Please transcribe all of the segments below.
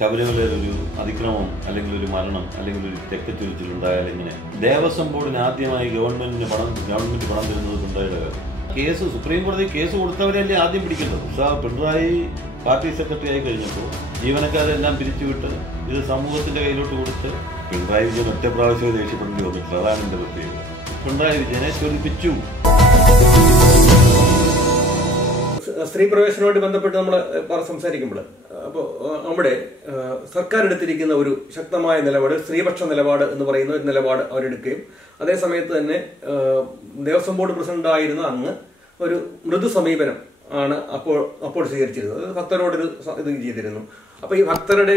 ശബരിമലയിൽ ഒരു അതിക്രമം അല്ലെങ്കിൽ ഒരു മരണം അല്ലെങ്കിൽ ഒരു രക്തച്ചൊരിച്ചിലുണ്ടായാൽ ഇങ്ങനെ ദേവസ്വം ബോർഡിന് ആദ്യമായി ഗവൺമെന്റ് പണം തരുന്നത് പിണറായിയുടെ കാര്യം. കേസ് സുപ്രീം കോടതി കേസ് കൊടുത്തവരല്ലേ ആദ്യം പിടിക്കുന്നത്. പിണറായി പാർട്ടി സെക്രട്ടറി ആയി കഴിഞ്ഞപ്പോൾ ജീവനക്കാരെല്ലാം പിരിച്ചുവിട്ട് ഇത് സമൂഹത്തിന്റെ കയ്യിലോട്ട് കൊടുത്ത് പിണറായി വിജയൻ ഒറ്റ പ്രാവശ്യം ദേഷ്യപ്പെടേണ്ടി വന്നിട്ടില്ല. അതാണ് എന്റെ പ്രത്യേകത. പിണറായി വിജയനെ ചൊലിപ്പിച്ചു. സ്ത്രീ പ്രവേശനവുമായിട്ട് ബന്ധപ്പെട്ട് നമ്മൾ സംസാരിക്കുമ്പോൾ അപ്പോൾ അവിടെ സർക്കാർ എടുത്തിരിക്കുന്ന ഒരു ശക്തമായ നിലപാട്, സ്ത്രീപക്ഷ നിലപാട് എന്ന് പറയുന്ന ഒരു നിലപാട് അവരെടുക്കുകയും അതേസമയത്ത് തന്നെ ദേവസ്വം ബോർഡ് പ്രസിഡന്റായിരുന്ന അങ്ങ് ഒരു മൃദു സമീപനം ആണ് അപ്പോൾ സ്വീകരിച്ചിരുന്നത്. ഭക്തരോടൊരു ഇത് ചെയ്തിരുന്നു. അപ്പൊ ഈ ഭക്തരുടെ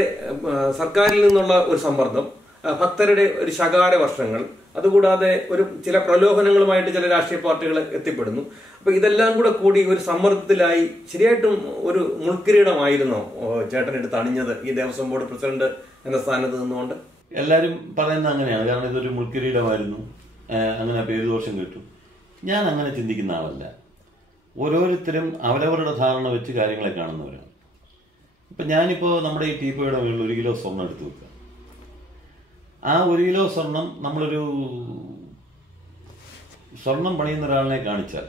സർക്കാരിൽ നിന്നുള്ള ഒരു സമ്മർദ്ദം, ഭക്തരുടെ ഒരു ശകാര വർഷങ്ങൾ, അതുകൂടാതെ ഒരു ചില പ്രലോഭനങ്ങളുമായിട്ട് ചില രാഷ്ട്രീയ പാർട്ടികൾ എത്തിപ്പെടുന്നു. അപ്പൊ ഇതെല്ലാം കൂടി ഒരു സമ്മർദ്ദത്തിലായി ശരിയായിട്ടും ഒരു മുൾക്കിരീടമായിരുന്നോ ചേട്ടനെടുത്ത് അണിഞ്ഞത് ഈ ദേവസ്വം ബോർഡ് പ്രസിഡന്റ് എന്ന സ്ഥാനത്ത് നിന്നുകൊണ്ട്? എല്ലാവരും പറയുന്നത് അങ്ങനെയാണ്. കാരണം ഇതൊരു മുൾക്കിരീടമായിരുന്നു, അങ്ങനെ പേരുദോഷം കിട്ടും. ഞാൻ അങ്ങനെ ചിന്തിക്കുന്ന ആളല്ല. ഓരോരുത്തരും അവരവരുടെ ധാരണ വെച്ച് കാര്യങ്ങളെ കാണുന്നവരാണ്. ഇപ്പം ഞാനിപ്പോൾ നമ്മുടെ ഈ ടീപ്പോയുടെ മുകളിൽ 1 കിലോ സ്വർണ്ണം എടുത്തു വെക്കുക. ആ 1 കിലോ സ്വർണം നമ്മളൊരു സ്വർണം പണിയുന്ന ഒരാളിനെ കാണിച്ചാൽ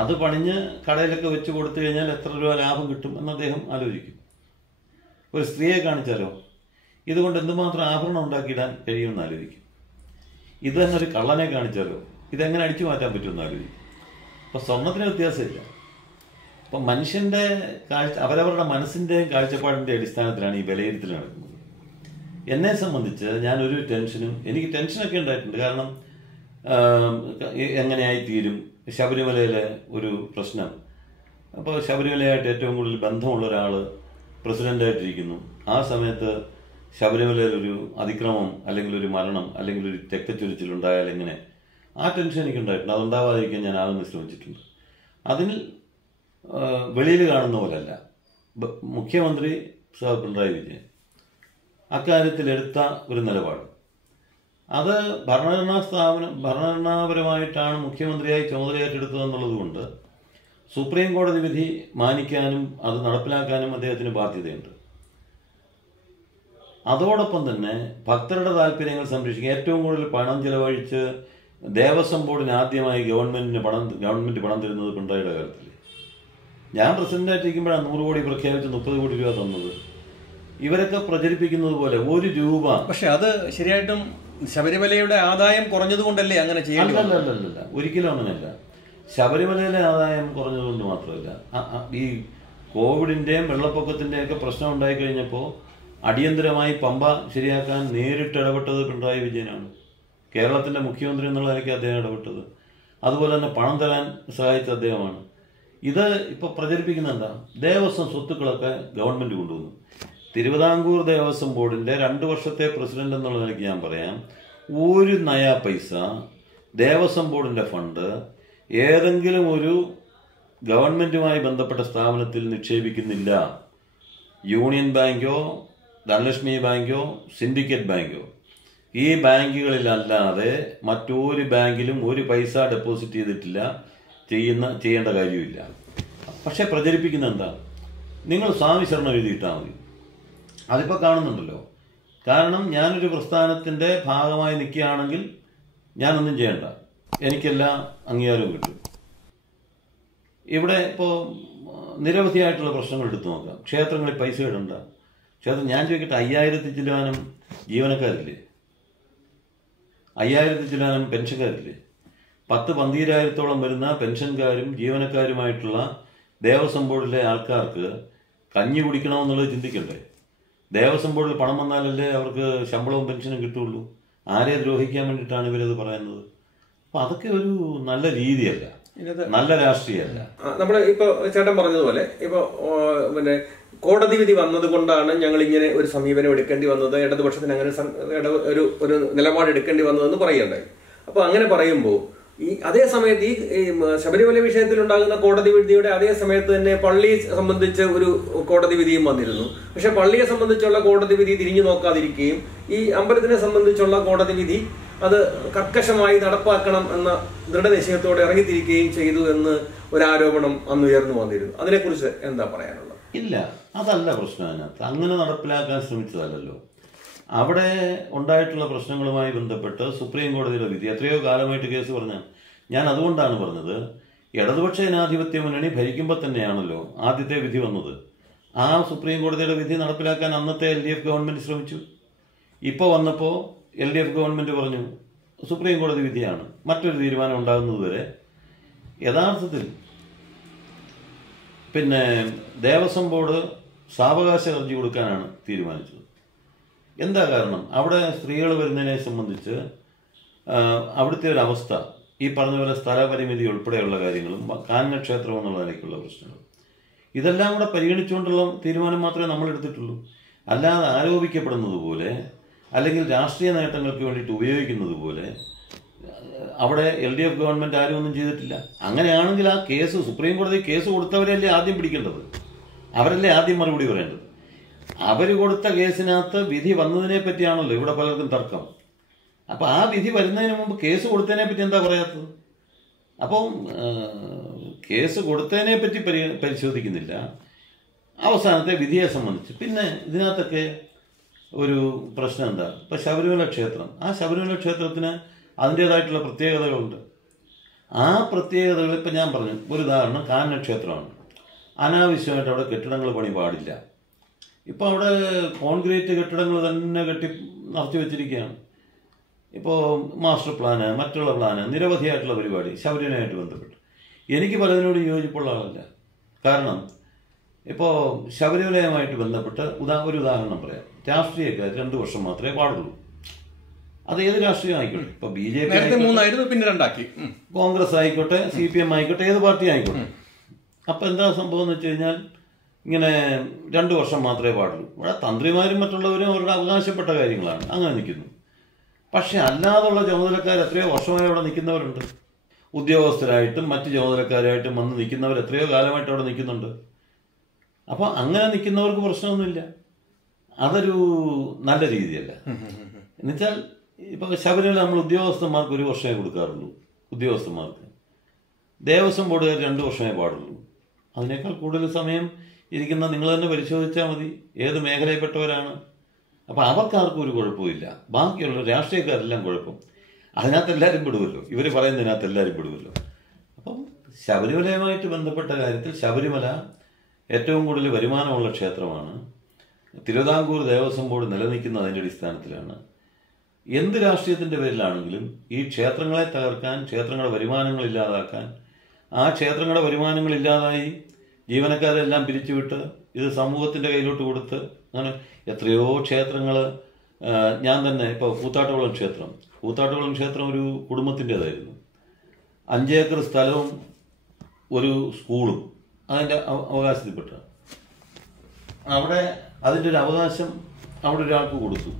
അത് പണിഞ്ഞ് കടയിലൊക്കെ വെച്ച് കൊടുത്തു കഴിഞ്ഞാൽ എത്ര രൂപ ലാഭം കിട്ടും എന്ന് അദ്ദേഹം ആലോചിക്കും. ഒരു സ്ത്രീയെ കാണിച്ചാലോ ഇതുകൊണ്ട് എന്തുമാത്രം ആഭരണം ഉണ്ടാക്കിയിടാൻ കഴിയുമെന്ന് ആലോചിക്കും. ഇത് തന്നെ ഒരു കള്ളനെ കാണിച്ചാലോ ഇതെങ്ങനെ അടിച്ചു മാറ്റാൻ പറ്റുമെന്ന് ആലോചിക്കും. അപ്പം സ്വർണത്തിന് വ്യത്യാസമില്ല. അപ്പം മനുഷ്യന്റെ അവരവരുടെ മനസ്സിന്റെയും കാഴ്ചപ്പാടിന്റെ അടിസ്ഥാനത്തിലാണ് ഈ വിലയിരുത്തൽ നടക്കുന്നത്. എന്നെ സംബന്ധിച്ച് ഞാനൊരു എനിക്ക് ടെൻഷനൊക്കെ ഉണ്ടായിട്ടുണ്ട്. കാരണം എങ്ങനെയായി തീരും ശബരിമലയിലെ ഒരു പ്രശ്നം. അപ്പോൾ ശബരിമലയായിട്ട് ഏറ്റവും കൂടുതൽ ബന്ധമുള്ള ഒരാൾ പ്രസിഡന്റായിട്ടിരിക്കുന്നു. ആ സമയത്ത് ശബരിമലയിൽ ഒരു അതിക്രമം അല്ലെങ്കിൽ ഒരു മരണം അല്ലെങ്കിൽ ഒരു രക്തച്ചൊരിച്ചിലുണ്ടായാൽ എങ്ങനെ, ആ ടെൻഷൻ എനിക്കുണ്ടായിട്ടുണ്ട്. അതുണ്ടാവാതിരിക്കാൻ ഞാൻ ആദ്യം ശ്രമിച്ചിട്ടുണ്ട്. അതിൽ വെളിയിൽ കാണുന്ന പോലല്ല മുഖ്യമന്ത്രി പിണറായി വിജയൻ അക്കാര്യത്തിൽ എടുത്ത ഒരു നിലപാട്. അത് ഭരണഘടനാപരമായിട്ടാണ് മുഖ്യമന്ത്രിയായി ചുമതലയേറ്റെടുത്തതെന്നുള്ളത് കൊണ്ട് സുപ്രീം കോടതി വിധി മാനിക്കാനും അത് നടപ്പിലാക്കാനും അദ്ദേഹത്തിന് ബാധ്യതയുണ്ട്. അതോടൊപ്പം തന്നെ ഭക്തരുടെ താല്പര്യങ്ങൾ സംരക്ഷിക്കുക. ഏറ്റവും കൂടുതൽ പണം ചെലവഴിച്ച് ദേവസ്വം ബോർഡിന് ആദ്യമായി ഗവൺമെന്റ് പണം തരുന്നത് പിണറായിയുടെ കാലത്തിൽ. ഞാൻ പ്രസിഡന്റായിട്ടിരിക്കുമ്പോഴാണ് 100 കോടി പ്രഖ്യാപിച്ച് 30 കോടി രൂപ തന്നത്. ഇവരൊക്കെ പ്രചരിപ്പിക്കുന്നത് പോലെ 1 രൂപ. പക്ഷെ അത് ശരിയായിട്ടും ശബരിമലയുടെ ആദായം കുറഞ്ഞതുകൊണ്ടല്ലേ അങ്ങനെ ചെയ്യേണ്ടി? അല്ലല്ല, ഒരിക്കലും അങ്ങനെയല്ല. ശബരിമലയിലെ ആദായം കുറഞ്ഞതുകൊണ്ട് മാത്രമല്ല, ഈ കോവിഡിന്റെയും വെള്ളപ്പൊക്കത്തിന്റെയും ഒക്കെ പ്രശ്നം ഉണ്ടായിക്കഴിഞ്ഞപ്പോൾ അടിയന്തരമായി പമ്പ ശരിയാക്കാൻ നേരിട്ട് ഇടപെട്ടത് പിണറായി വിജയനാണ്. കേരളത്തിന്റെ മുഖ്യമന്ത്രി എന്നുള്ള നിലയ്ക്ക് അദ്ദേഹം ഇടപെട്ടത്. അതുപോലെ തന്നെ പണം തരാൻ സഹായിച്ച അദ്ദേഹമാണ്. ഇത് ഇപ്പൊ പ്രചരിപ്പിക്കുന്ന എന്താ, ദേവസ്വം സ്വത്തുക്കളൊക്കെ ഗവൺമെന്റ് കൊണ്ടുവന്നു. തിരുവിതാംകൂർ ദേവസ്വം ബോർഡിന്റെ 2 വർഷത്തെ പ്രസിഡന്റ് എന്നുള്ള നിലയ്ക്ക് ഞാൻ പറയാം, 1 നയാ പൈസ ദേവസ്വം ബോർഡിന്റെ ഫണ്ട് ഏതെങ്കിലും ഒരു ഗവൺമെന്റുമായി ബന്ധപ്പെട്ട സ്ഥാപനത്തിൽ നിക്ഷേപിക്കുന്നില്ല. യൂണിയൻ ബാങ്കോ ധനലക്ഷ്മി ബാങ്കോ സിൻഡിക്കേറ്റ് ബാങ്കോ ഈ ബാങ്കുകളിലല്ലാതെ മറ്റൊരു ബാങ്കിലും 1 പൈസ ഡെപ്പോസിറ്റ് ചെയ്തിട്ടില്ല, ചെയ്യേണ്ട കാര്യമില്ല. പക്ഷെ പ്രചരിപ്പിക്കുന്ന എന്താ, നിങ്ങൾ സ്വാമി ശരണം എഴുതിയിട്ടാൽ മതി. അതിപ്പോൾ കാണുന്നുണ്ടല്ലോ. കാരണം ഞാനൊരു പ്രസ്ഥാനത്തിന്റെ ഭാഗമായി നിൽക്കുകയാണെങ്കിൽ ഞാനൊന്നും ചെയ്യണ്ട, എനിക്കെല്ലാം അംഗീകാരവും കിട്ടും. ഇവിടെ ഇപ്പോൾ നിരവധിയായിട്ടുള്ള പ്രശ്നങ്ങൾ എടുത്തു നോക്കാം. ക്ഷേത്രങ്ങളിൽ പൈസ ഇടണ്ട. ഞാൻ ചോദിക്കട്ടെ, 5000 ചില്ലാനും ജീവനക്കാരില്ലേ? 5000 ചില്ലാനും പെൻഷൻകാരില്ലേ? 10-12,000 വരുന്ന പെൻഷൻകാരും ജീവനക്കാരുമായിട്ടുള്ള ദേവസ്വം ബോർഡിലെ ആൾക്കാർക്ക് കഞ്ഞി കുടിക്കണമെന്നുള്ളത് ചിന്തിക്കണ്ടേ? ദേവസ്വം ബോർഡിൽ പണം വന്നാലല്ലേ അവർക്ക് ശമ്പളവും പെൻഷനും കിട്ടുള്ളൂ. ആരെ ദ്രോഹിക്കാൻ വേണ്ടിയിട്ടാണ് ഇവരത് പറയുന്നത്? അപ്പൊ അതൊക്കെ ഒരു നല്ല രീതിയല്ല, നല്ല രാഷ്ട്രീയമല്ല. നമ്മള് ഇപ്പൊ ചേട്ടൻ പറഞ്ഞതുപോലെ ഇപ്പൊ കോടതി വിധി വന്നത് കൊണ്ടാണ് ഞങ്ങൾ ഇങ്ങനെ ഒരു സമീപനം എടുക്കേണ്ടി വന്നത്, ഇടതുപക്ഷത്തിന് അങ്ങനെ ഒരു നിലപാട് എടുക്കേണ്ടി വന്നതെന്ന് പറയുകയുണ്ടായി. അപ്പൊ അങ്ങനെ പറയുമ്പോൾ അതേ സമയത്ത് ഈ ശബരിമല വിഷയത്തിൽ ഉണ്ടാകുന്ന കോടതി വിധിയുടെ അതേ സമയത്ത് തന്നെ പള്ളിയെ സംബന്ധിച്ച് ഒരു കോടതി വിധിയും വന്നിരുന്നു. പക്ഷെ പള്ളിയെ സംബന്ധിച്ചുള്ള കോടതി വിധി തിരിഞ്ഞു നോക്കാതിരിക്കുകയും ഈ അമ്പലത്തിനെ സംബന്ധിച്ചുള്ള കോടതി വിധി അത് കർക്കശമായി നടപ്പാക്കണം എന്ന ദൃഢനിശ്ചയത്തോടെ ഇറങ്ങിത്തിരിക്കുകയും ചെയ്തു എന്ന് ഒരു ആരോപണം അന്ന് ഉയർന്നു വന്നിരുന്നു. അതിനെക്കുറിച്ച് എന്താ പറയാനുള്ളത്? ഇല്ല, അതല്ല പ്രശ്നം. അതിനകത്ത് അങ്ങനെ നടപ്പിലാക്കാൻ ശ്രമിച്ചതല്ലല്ലോ. അവിടെ ഉണ്ടായിട്ടുള്ള പ്രശ്നങ്ങളുമായി ബന്ധപ്പെട്ട് സുപ്രീം കോടതിയുടെ വിധി, എത്രയോ കാലമായിട്ട് കേസ് പറഞ്ഞ, ഞാൻ അതുകൊണ്ടാണ് പറഞ്ഞത്, ഇടതുപക്ഷ ജനാധിപത്യ മുന്നണി ഭരിക്കുമ്പോൾ തന്നെയാണല്ലോ ആദ്യത്തെ വിധി വന്നത്. ആ സുപ്രീം കോടതിയുടെ വിധി നടപ്പിലാക്കാൻ അന്നത്തെ LDF ഗവൺമെന്റ് ശ്രമിച്ചു. ഇപ്പോൾ വന്നപ്പോൾ LDF ഗവൺമെന്റ് പറഞ്ഞു സുപ്രീം കോടതി വിധിയാണ്, മറ്റൊരു തീരുമാനം ഉണ്ടാകുന്നതുവരെ യഥാർത്ഥത്തിൽ പിന്നെ ദേവസ്വം ബോർഡ് സാവകാശ ഹർജി കൊടുക്കാനാണ് തീരുമാനിച്ചത്. എന്താ കാരണം? അവിടെ സ്ത്രീകൾ വരുന്നതിനെ സംബന്ധിച്ച് അവിടുത്തെ ഒരു അവസ്ഥ, ഈ പറഞ്ഞ പോലെ സ്ഥലപരിമിതി ഉൾപ്പെടെയുള്ള കാര്യങ്ങളും കാനനക്ഷേത്രം എന്നുള്ള നിലയ്ക്കുള്ള പ്രശ്നങ്ങളും, ഇതെല്ലാം കൂടെ പരിഗണിച്ചുകൊണ്ടുള്ള തീരുമാനം മാത്രമേ നമ്മൾ എടുത്തിട്ടുള്ളൂ. അല്ലാതെ ആരോപിക്കപ്പെടുന്നത് പോലെ അല്ലെങ്കിൽ രാഷ്ട്രീയ നേട്ടങ്ങൾക്ക് വേണ്ടിയിട്ട് ഉപയോഗിക്കുന്നത് പോലെ അവിടെ LDF ഗവൺമെന്റ് ആരും ഒന്നും ചെയ്തിട്ടില്ല. അങ്ങനെയാണെങ്കിൽ ആ കേസ്, സുപ്രീം കോടതി കേസ് കൊടുത്തവരല്ലേ ആദ്യം പിടിക്കേണ്ടത്, അവരല്ലേ ആദ്യം മറുപടി പറയേണ്ടത്. അവർ കൊടുത്ത കേസിനകത്ത് വിധി വന്നതിനെ പറ്റിയാണല്ലോ ഇവിടെ പലർക്കും തർക്കം. അപ്പൊ ആ വിധി വരുന്നതിന് മുമ്പ് കേസ് കൊടുത്തതിനെ പറ്റി എന്താ പറയാത്തത്? അപ്പം കേസ് കൊടുത്തതിനെ പറ്റി പരിശോധിക്കുന്നില്ല, അവസാനത്തെ വിധിയെ സംബന്ധിച്ച്. പിന്നെ ഇതിനകത്തൊക്കെ ഒരു പ്രശ്നം എന്താ, ഇപ്പൊ ശബരിമല ക്ഷേത്രം, ആ ശബരിമല ക്ഷേത്രത്തിന് അതിൻ്റെതായിട്ടുള്ള പ്രത്യേകതകളുണ്ട്. ആ പ്രത്യേകതകൾ ഇപ്പം ഞാൻ പറഞ്ഞു, ഒരു ഉദാഹരണം കാനനക്ഷേത്രമാണ്. അനാവശ്യമായിട്ട് അവിടെ കെട്ടിടങ്ങൾ പണി പാടില്ല. ഇപ്പോൾ അവിടെ കോൺക്രീറ്റ് കെട്ടിടങ്ങൾ തന്നെ കെട്ടി നിറച്ചു വെച്ചിരിക്കുകയാണ്. ഇപ്പോൾ മാസ്റ്റർ പ്ലാന്, മറ്റുള്ള പ്ലാന്, നിരവധിയായിട്ടുള്ള പരിപാടി ശബരിമലയായിട്ട് ബന്ധപ്പെട്ട് എനിക്ക് പലതിനോട് യോജിപ്പുള്ള ആളല്ല. കാരണം ഇപ്പോൾ ശബരിമലയുമായിട്ട് ബന്ധപ്പെട്ട് ഒരു ഉദാഹരണം പറയാം. രാഷ്ട്രീയക്കാർ 2 വർഷം മാത്രമേ പാടുള്ളൂ. അത് ഏത് രാഷ്ട്രീയം ആയിക്കോട്ടെ, ഇപ്പൊ BJP, പിന്നെ 2 ആക്കി, കോൺഗ്രസ് ആയിക്കോട്ടെ, CPM ആയിക്കോട്ടെ, ഏത് പാർട്ടി ആയിക്കോട്ടെ. അപ്പൊ എന്താ സംഭവം എന്ന് വെച്ച് കഴിഞ്ഞാൽ ഇങ്ങനെ 2 വർഷം മാത്രമേ പാടുള്ളൂ. ഇവിടെ തന്ത്രിമാരും മറ്റുള്ളവരും അവരുടെ അവകാശപ്പെട്ട കാര്യങ്ങളാണ്, അങ്ങനെ നിൽക്കുന്നു. പക്ഷെ അല്ലാതുള്ള ചുമതലക്കാർ എത്രയോ വർഷമായി അവിടെ നിൽക്കുന്നവരുണ്ട്. ഉദ്യോഗസ്ഥരായിട്ടും മറ്റ് ചുമതലക്കാരായിട്ടും വന്ന് നിൽക്കുന്നവർ എത്രയോ കാലമായിട്ട് അവിടെ നിൽക്കുന്നുണ്ട്. അപ്പൊ അങ്ങനെ നിൽക്കുന്നവർക്ക് പ്രശ്നമൊന്നുമില്ല. അതൊരു നല്ല രീതിയല്ല. എന്നുവെച്ചാൽ ഇപ്പൊ ശബരിമല നമ്മൾ ഉദ്യോഗസ്ഥന്മാർക്ക് 1 വർഷമേ കൊടുക്കാറുള്ളൂ. ഉദ്യോഗസ്ഥന്മാർക്ക് ദേവസ്വം ബോർഡുകാർ 2 വർഷമേ പാടുള്ളൂ. അതിനേക്കാൾ കൂടുതൽ സമയം ഇരിക്കുന്ന നിങ്ങൾ തന്നെ പരിശോധിച്ചാൽ മതി ഏത് മേഖലയിൽപ്പെട്ടവരാണ്. അപ്പൊ അവർക്കാർക്കും ഒരു കുഴപ്പമില്ല. ബാക്കിയുള്ള രാഷ്ട്രീയക്കാരെല്ലാം കുഴപ്പം. അതിനകത്ത് എല്ലാവരും പെടുമല്ലോ, ഇവർ പറയുന്നതിനകത്ത് എല്ലാവരും പെടുമല്ലോ. അപ്പം ശബരിമലയുമായിട്ട് ബന്ധപ്പെട്ട കാര്യത്തിൽ ശബരിമല ഏറ്റവും കൂടുതൽ വരുമാനമുള്ള ക്ഷേത്രമാണ്. തിരുവിതാംകൂർ ദേവസ്വം ബോർഡ് നിലനിൽക്കുന്ന അതിൻ്റെ അടിസ്ഥാനത്തിലാണ്. എന്ത് രാഷ്ട്രീയത്തിന്റെ പേരിലാണെങ്കിലും ഈ ക്ഷേത്രങ്ങളെ തകർക്കാൻ, ക്ഷേത്രങ്ങളുടെ വരുമാനങ്ങൾ ഇല്ലാതാക്കാൻ, ആ ക്ഷേത്രങ്ങളുടെ വരുമാനങ്ങൾ ഇല്ലാതായി ജീവനക്കാരെല്ലാം പിരിച്ചുവിട്ട് ഇത് സമൂഹത്തിന്റെ കയ്യിലോട്ട് കൊടുത്ത്, അങ്ങനെ എത്രയോ ക്ഷേത്രങ്ങൾ. ഞാൻ തന്നെ ഇപ്പോൾ കൂത്താട്ടുകുളം ക്ഷേത്രം ഒരു കുടുംബത്തിൻ്റെതായിരുന്നു. 5 ഏക്കർ സ്ഥലവും ഒരു സ്കൂളും അതിൻ്റെ അവകാശത്തിൽപ്പെട്ട. അവിടെ അതിൻ്റെ ഒരു അവകാശം അവിടെ ഒരാൾക്ക് കൊടുത്തു.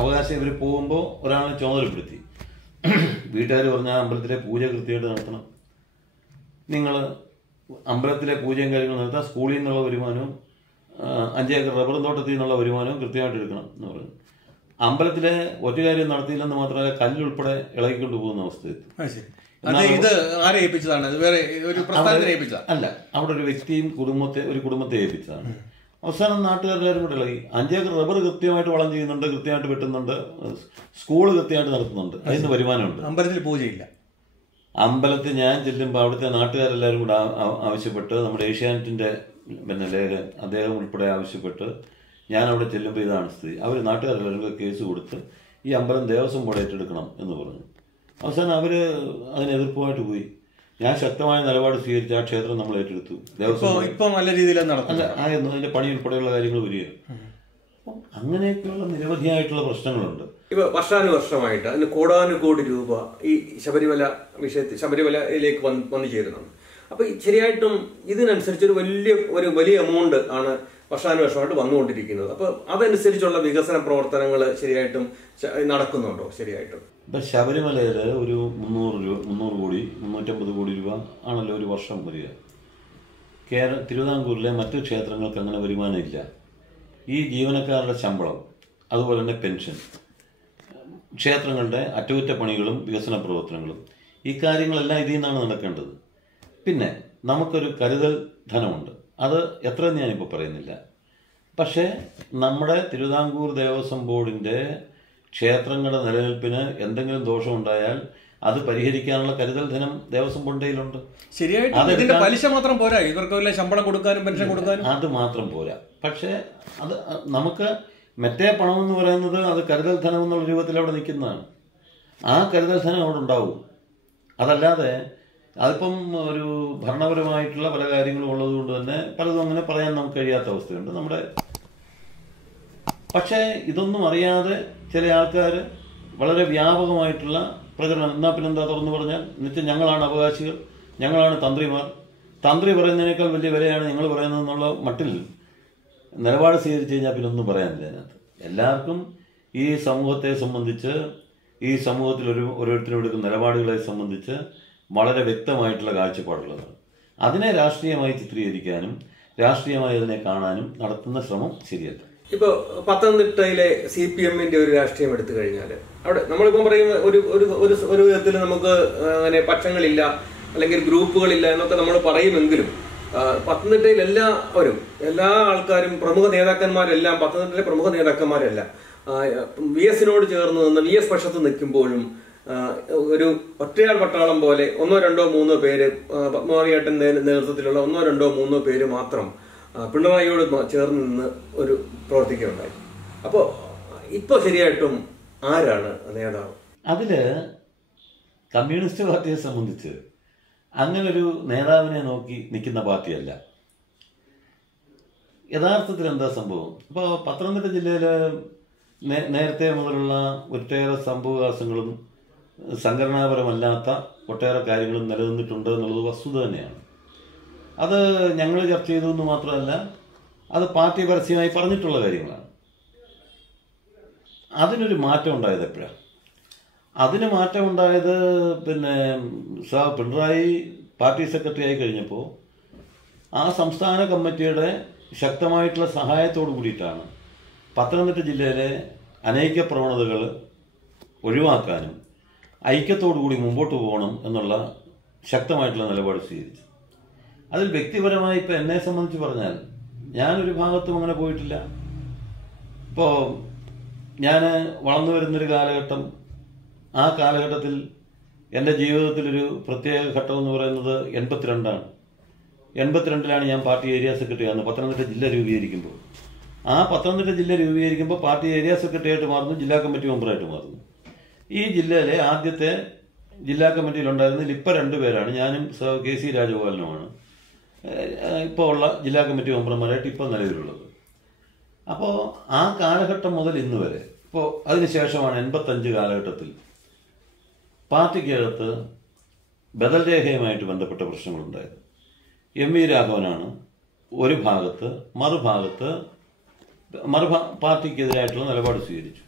അവകാശം ഇവർ പോകുമ്പോൾ ഒരാളെ ചുമതലപ്പെടുത്തി. വീട്ടുകാർ പറഞ്ഞാൽ അമ്പലത്തിലെ പൂജ കൃത്യമായിട്ട് നടത്തണം, നിങ്ങൾ അമ്പലത്തിലെ പൂജയും കാര്യങ്ങളും നടത്താൻ, സ്കൂളിൽ നിന്നുള്ള വരുമാനവും 5 ഏക്കർ റബ്ബർ തോട്ടത്തിൽ നിന്നുള്ള വരുമാനവും കൃത്യമായിട്ട് എടുക്കണം എന്ന് പറഞ്ഞു. അമ്പലത്തിലെ ഒറ്റ കാര്യം നടത്തിയില്ലെന്ന് മാത്രമല്ല, കല്ലുൾപ്പെടെ ഇളകിക്കൊണ്ട് പോകുന്ന അവസ്ഥയെത്തി. അല്ല, അവിടെ ഒരു വ്യക്തിയും ഒരു കുടുംബത്തെ ഏൽപ്പിച്ചതാണ്. അവസാനം നാട്ടുകാരെല്ലാവരും കൂടെ ഇളകി. 5 ഏക്കർ റബ്ബർ കൃത്യമായിട്ട് വളം ചെയ്യുന്നുണ്ട്, കൃത്യമായിട്ട് വെട്ടുന്നുണ്ട്, സ്കൂള് കൃത്യമായിട്ട് നടത്തുന്നുണ്ട്, അതിന് വരുമാനമുണ്ട്. അമ്പലത്തിൽ പൂജയില്ല. അമ്പലത്തിൽ ഞാൻ ചെല്ലുമ്പോൾ അവിടുത്തെ നാട്ടുകാരെല്ലാവരും കൂടെ ആവശ്യപ്പെട്ട്, നമ്മുടെ ഏഷ്യാനെറ്റിന്റെ ലേഖൻ അദ്ദേഹം ഉൾപ്പെടെ ആവശ്യപ്പെട്ട്, ഞാൻ അവിടെ ചെല്ലുമ്പോൾ ഇതാണ് സ്ഥിതി. അവർ നാട്ടുകാരെല്ലാവരും കൂടെ കേസ് കൊടുത്ത് ഈ അമ്പലം ദേവസ്വം ബോർഡ് ഏറ്റെടുക്കണം എന്ന് പറഞ്ഞു. അവസാനം അവര് അതിന് എതിർപ്പുമായിട്ട് പോയി. ഞാൻ ശക്തമായ നിലപാട് സ്വീകരിച്ച് ആ ക്ഷേത്രം നമ്മൾ ഏറ്റെടുത്തു. ദേവസ്വം നല്ല രീതിയിൽ ആയിരുന്നു, അതിന്റെ പണി ഉൾപ്പെടെയുള്ള കാര്യങ്ങൾ വരിക. അപ്പം അങ്ങനെയൊക്കെയുള്ള നിരവധിയായിട്ടുള്ള പ്രശ്നങ്ങളുണ്ട്. ഇപ്പൊ വർഷാനുവർഷമായിട്ട് അതിന് കോടാനുകോടി രൂപ ഈ ശബരിമലയിലേക്ക് വന്നു ചേരുന്നുണ്ട്. അപ്പൊ ശരിയായിട്ടും ഇതിനനുസരിച്ച് ഒരു വലിയ എമൗണ്ട് ആണ് വർഷാനുവർഷമായിട്ട് വന്നുകൊണ്ടിരിക്കുന്നത്. അപ്പൊ അതനുസരിച്ചുള്ള വികസന പ്രവർത്തനങ്ങൾ ശരിയായിട്ടും നടക്കുന്നുണ്ടോ? ശരിയായിട്ടും ഇപ്പൊ ശബരിമലയില് ഒരു 300 കോടി 350 കോടി രൂപ ആണല്ലോ ഒരു വർഷം വരിക. തിരുവിതാംകൂറിലെ മറ്റു ക്ഷേത്രങ്ങൾക്ക് അങ്ങനെ വരുമാനം ഇല്ല. ഈ ജീവനക്കാരുടെ ശമ്പളം, അതുപോലെ തന്നെ പെൻഷൻ, ക്ഷേത്രങ്ങളുടെ അറ്റകുറ്റപ്പണികളും വികസന പ്രവർത്തനങ്ങളും, ഈ കാര്യങ്ങളെല്ലാം ഇതിൽ നിന്നാണ് നടക്കേണ്ടത്. പിന്നെ നമുക്കൊരു കരുതൽ ധനമുണ്ട്. അത് എത്രയെന്ന് ഞാനിപ്പോൾ പറയുന്നില്ല. പക്ഷേ നമ്മുടെ തിരുവിതാംകൂർ ദേവസ്വം ബോർഡിൻ്റെ ക്ഷേത്രങ്ങളുടെ നിലനിൽപ്പിന് എന്തെങ്കിലും ദോഷമുണ്ടായാൽ അത് പരിഹരിക്കാനുള്ള കരുതൽ ധനം ദേവസ്വം ബോർഡിലുണ്ട്. ശരിയായിട്ട് ഇതിന്റെ പലിശ മാത്രം പോരാ, ഇവർക്ക് ശമ്പളം കൊടുക്കാനും പെൻഷൻ കൊടുക്കാനും അത് മാത്രം പോരാ. പക്ഷേ അത് നമുക്ക് മറ്റേ പണം എന്ന് പറയുന്നത് അത് കരുതൽ ധനം എന്നുള്ള രൂപത്തിൽ അവിടെ നിൽക്കുന്നതാണ്. ആ കരുതൽ ധനം അവിടെ ഉണ്ടാവും. അതല്ലാതെ അതിപ്പം ഒരു ഭരണപരമായിട്ടുള്ള പല കാര്യങ്ങളും ഉള്ളത് കൊണ്ട് തന്നെ പലതും അങ്ങനെ പറയാൻ നമുക്ക് കഴിയാത്ത അവസ്ഥയുണ്ട് നമ്മുടെ. പക്ഷേ ഇതൊന്നും അറിയാതെ ചില ആൾക്കാർ വളരെ വ്യാപകമായിട്ടുള്ള പ്രചരണം, എന്നാ പിന്നെന്താ തുറന്നു പറഞ്ഞാൽ നിത്യം ഞങ്ങളാണ് അവകാശികൾ, ഞങ്ങളാണ് തന്ത്രിമാർ, തന്ത്രി പറയുന്നതിനേക്കാൾ വലിയ വിലയാണ് നിങ്ങൾ പറയുന്നതെന്നുള്ള മട്ടിൽ നിലപാട് സ്വീകരിച്ചു കഴിഞ്ഞാൽ പിന്നെ ഒന്നും പറയാനില്ല അതിനകത്ത്. എല്ലാവർക്കും ഈ സമൂഹത്തെ സംബന്ധിച്ച്, ഈ സമൂഹത്തിൽ ഓരോരുത്തരും എടുക്കുന്ന നിലപാടുകളെ സംബന്ധിച്ച് വളരെ വ്യക്തമായിട്ടുള്ള കാഴ്ചപ്പാടുള്ളതാണ്. അതിനെ രാഷ്ട്രീയമായി ചിത്രീകരിക്കാനും രാഷ്ട്രീയമായി അതിനെ കാണാനും നടത്തുന്ന ശ്രമം ശരിയല്ല. ഇപ്പൊ പത്തനംതിട്ടയിലെ CPM-ന്റെ ഒരു രാഷ്ട്രീയം എടുത്തു കഴിഞ്ഞാൽ അവിടെ നമ്മളിപ്പം പറയുന്ന ഒരു വിധത്തിൽ നമുക്ക് അങ്ങനെ പക്ഷങ്ങളില്ല അല്ലെങ്കിൽ ഗ്രൂപ്പുകളില്ല എന്നൊക്കെ നമ്മൾ പറയുമെങ്കിലും പത്തനംതിട്ടയിൽ എല്ലാ ആൾക്കാരും പ്രമുഖ നേതാക്കന്മാരെല്ലാം പത്തനംതിട്ടയിലെ പ്രമുഖ നേതാക്കന്മാരെല്ലാം VS-നോട് ചേർന്ന് നിന്ന് VS പക്ഷത്ത് നിൽക്കുമ്പോഴും ഒരു ഒറ്റയാൾ പട്ടാളം പോലെ 1, 2, 3 പേര് പത്മനാഭേട്ടന്റെ നേതൃത്വത്തിലുള്ള 1, 2, 3 പേര് മാത്രം പിണറായിയോട് ചേർന്ന് നിന്ന് ഒരു പ്രവർത്തിക്കുകയുണ്ടായി. അപ്പോൾ ഇപ്പോൾ ശരിയായിട്ടും ആരാണ് നേതാവ്? അതില് കമ്മ്യൂണിസ്റ്റ് പാർട്ടിയെ സംബന്ധിച്ച് അങ്ങനൊരു നേതാവിനെ നോക്കി നിൽക്കുന്ന പാർട്ടിയല്ല. യഥാർത്ഥത്തിൽ എന്താ സംഭവം? ഇപ്പോൾ പത്തനംതിട്ട ജില്ലയിൽ നേരത്തെ മുതലുള്ള ഒട്ടേറെ സംഭവവികാസങ്ങളും സംഘടനാപരമല്ലാത്ത ഒട്ടേറെ കാര്യങ്ങളും നിലനിന്നിട്ടുണ്ട് എന്നുള്ളത് വസ്തുത തന്നെയാണ്. അത് ഞങ്ങൾ ചർച്ച ചെയ്തു എന്ന് മാത്രമല്ല, അത് പാർട്ടി പരസ്യമായി പറഞ്ഞിട്ടുള്ള കാര്യങ്ങളാണ്. അതിനൊരു മാറ്റം ഉണ്ടായത് എപ്പോഴാണ്? അതിന് മാറ്റമുണ്ടായത് പിണറായി പാർട്ടി സെക്രട്ടറി ആയി കഴിഞ്ഞപ്പോൾ ആ സംസ്ഥാന കമ്മിറ്റിയുടെ ശക്തമായിട്ടുള്ള സഹായത്തോടു കൂടിയിട്ടാണ് പത്തനംതിട്ട ജില്ലയിലെ അനൈക്യ പ്രവണതകൾ ഒഴിവാക്കാനും ഐക്യത്തോടു കൂടി മുമ്പോട്ട് പോകണം എന്നുള്ള ശക്തമായിട്ടുള്ള നിലപാട് സ്വീകരിച്ചു. അതിൽ വ്യക്തിപരമായി ഇപ്പം എന്നെ സംബന്ധിച്ച് പറഞ്ഞാൽ ഞാനൊരു ഭാഗത്തും അങ്ങനെ പോയിട്ടില്ല. ഇപ്പോൾ ഞാൻ വളർന്നു വരുന്നൊരു കാലഘട്ടം, ആ കാലഘട്ടത്തിൽ എൻ്റെ ജീവിതത്തിലൊരു പ്രത്യേക ഘട്ടം എന്ന് പറയുന്നത് 82ആണ്. 82ലാണ് ഞാൻ പാർട്ടി ഏരിയ സെക്രട്ടറി ആകുന്നത്, പത്തനംതിട്ട ജില്ല രൂപീകരിക്കുമ്പോൾ. ആ പത്തനംതിട്ട ജില്ല രൂപീകരിക്കുമ്പോൾ പാർട്ടി ഏരിയ സെക്രട്ടറി ആയിട്ട് മാറുന്നു, ജില്ലാ കമ്മിറ്റി മെമ്പറായിട്ട് മാറുന്നു. ഈ ജില്ലയിലെ ആദ്യത്തെ ജില്ലാ കമ്മിറ്റിയിലുണ്ടായിരുന്നതിൽ ഇപ്പം 2 പേരാണ്, ഞാനും KC രാജഗോപാലനുമാണ് ഇപ്പോൾ ഉള്ള ജില്ലാ കമ്മിറ്റി മെമ്പർമാരായിട്ട് ഇപ്പം നിലവിലുള്ളത്. അപ്പോൾ ആ കാലഘട്ടം മുതൽ ഇന്ന് വരെ, ഇപ്പോൾ അതിനുശേഷമാണ് 85 കാലഘട്ടത്തിൽ പാർട്ടിക്കകത്ത് ബദൽ രേഖയുമായിട്ട് ബന്ധപ്പെട്ട പ്രശ്നങ്ങളുണ്ടായത്. MV രാഘവനാണ് ഒരു ഭാഗത്ത്, മറുഭാഗത്ത് പാർട്ടിക്കെതിരായിട്ടുള്ള നിലപാട് സ്വീകരിച്ചു.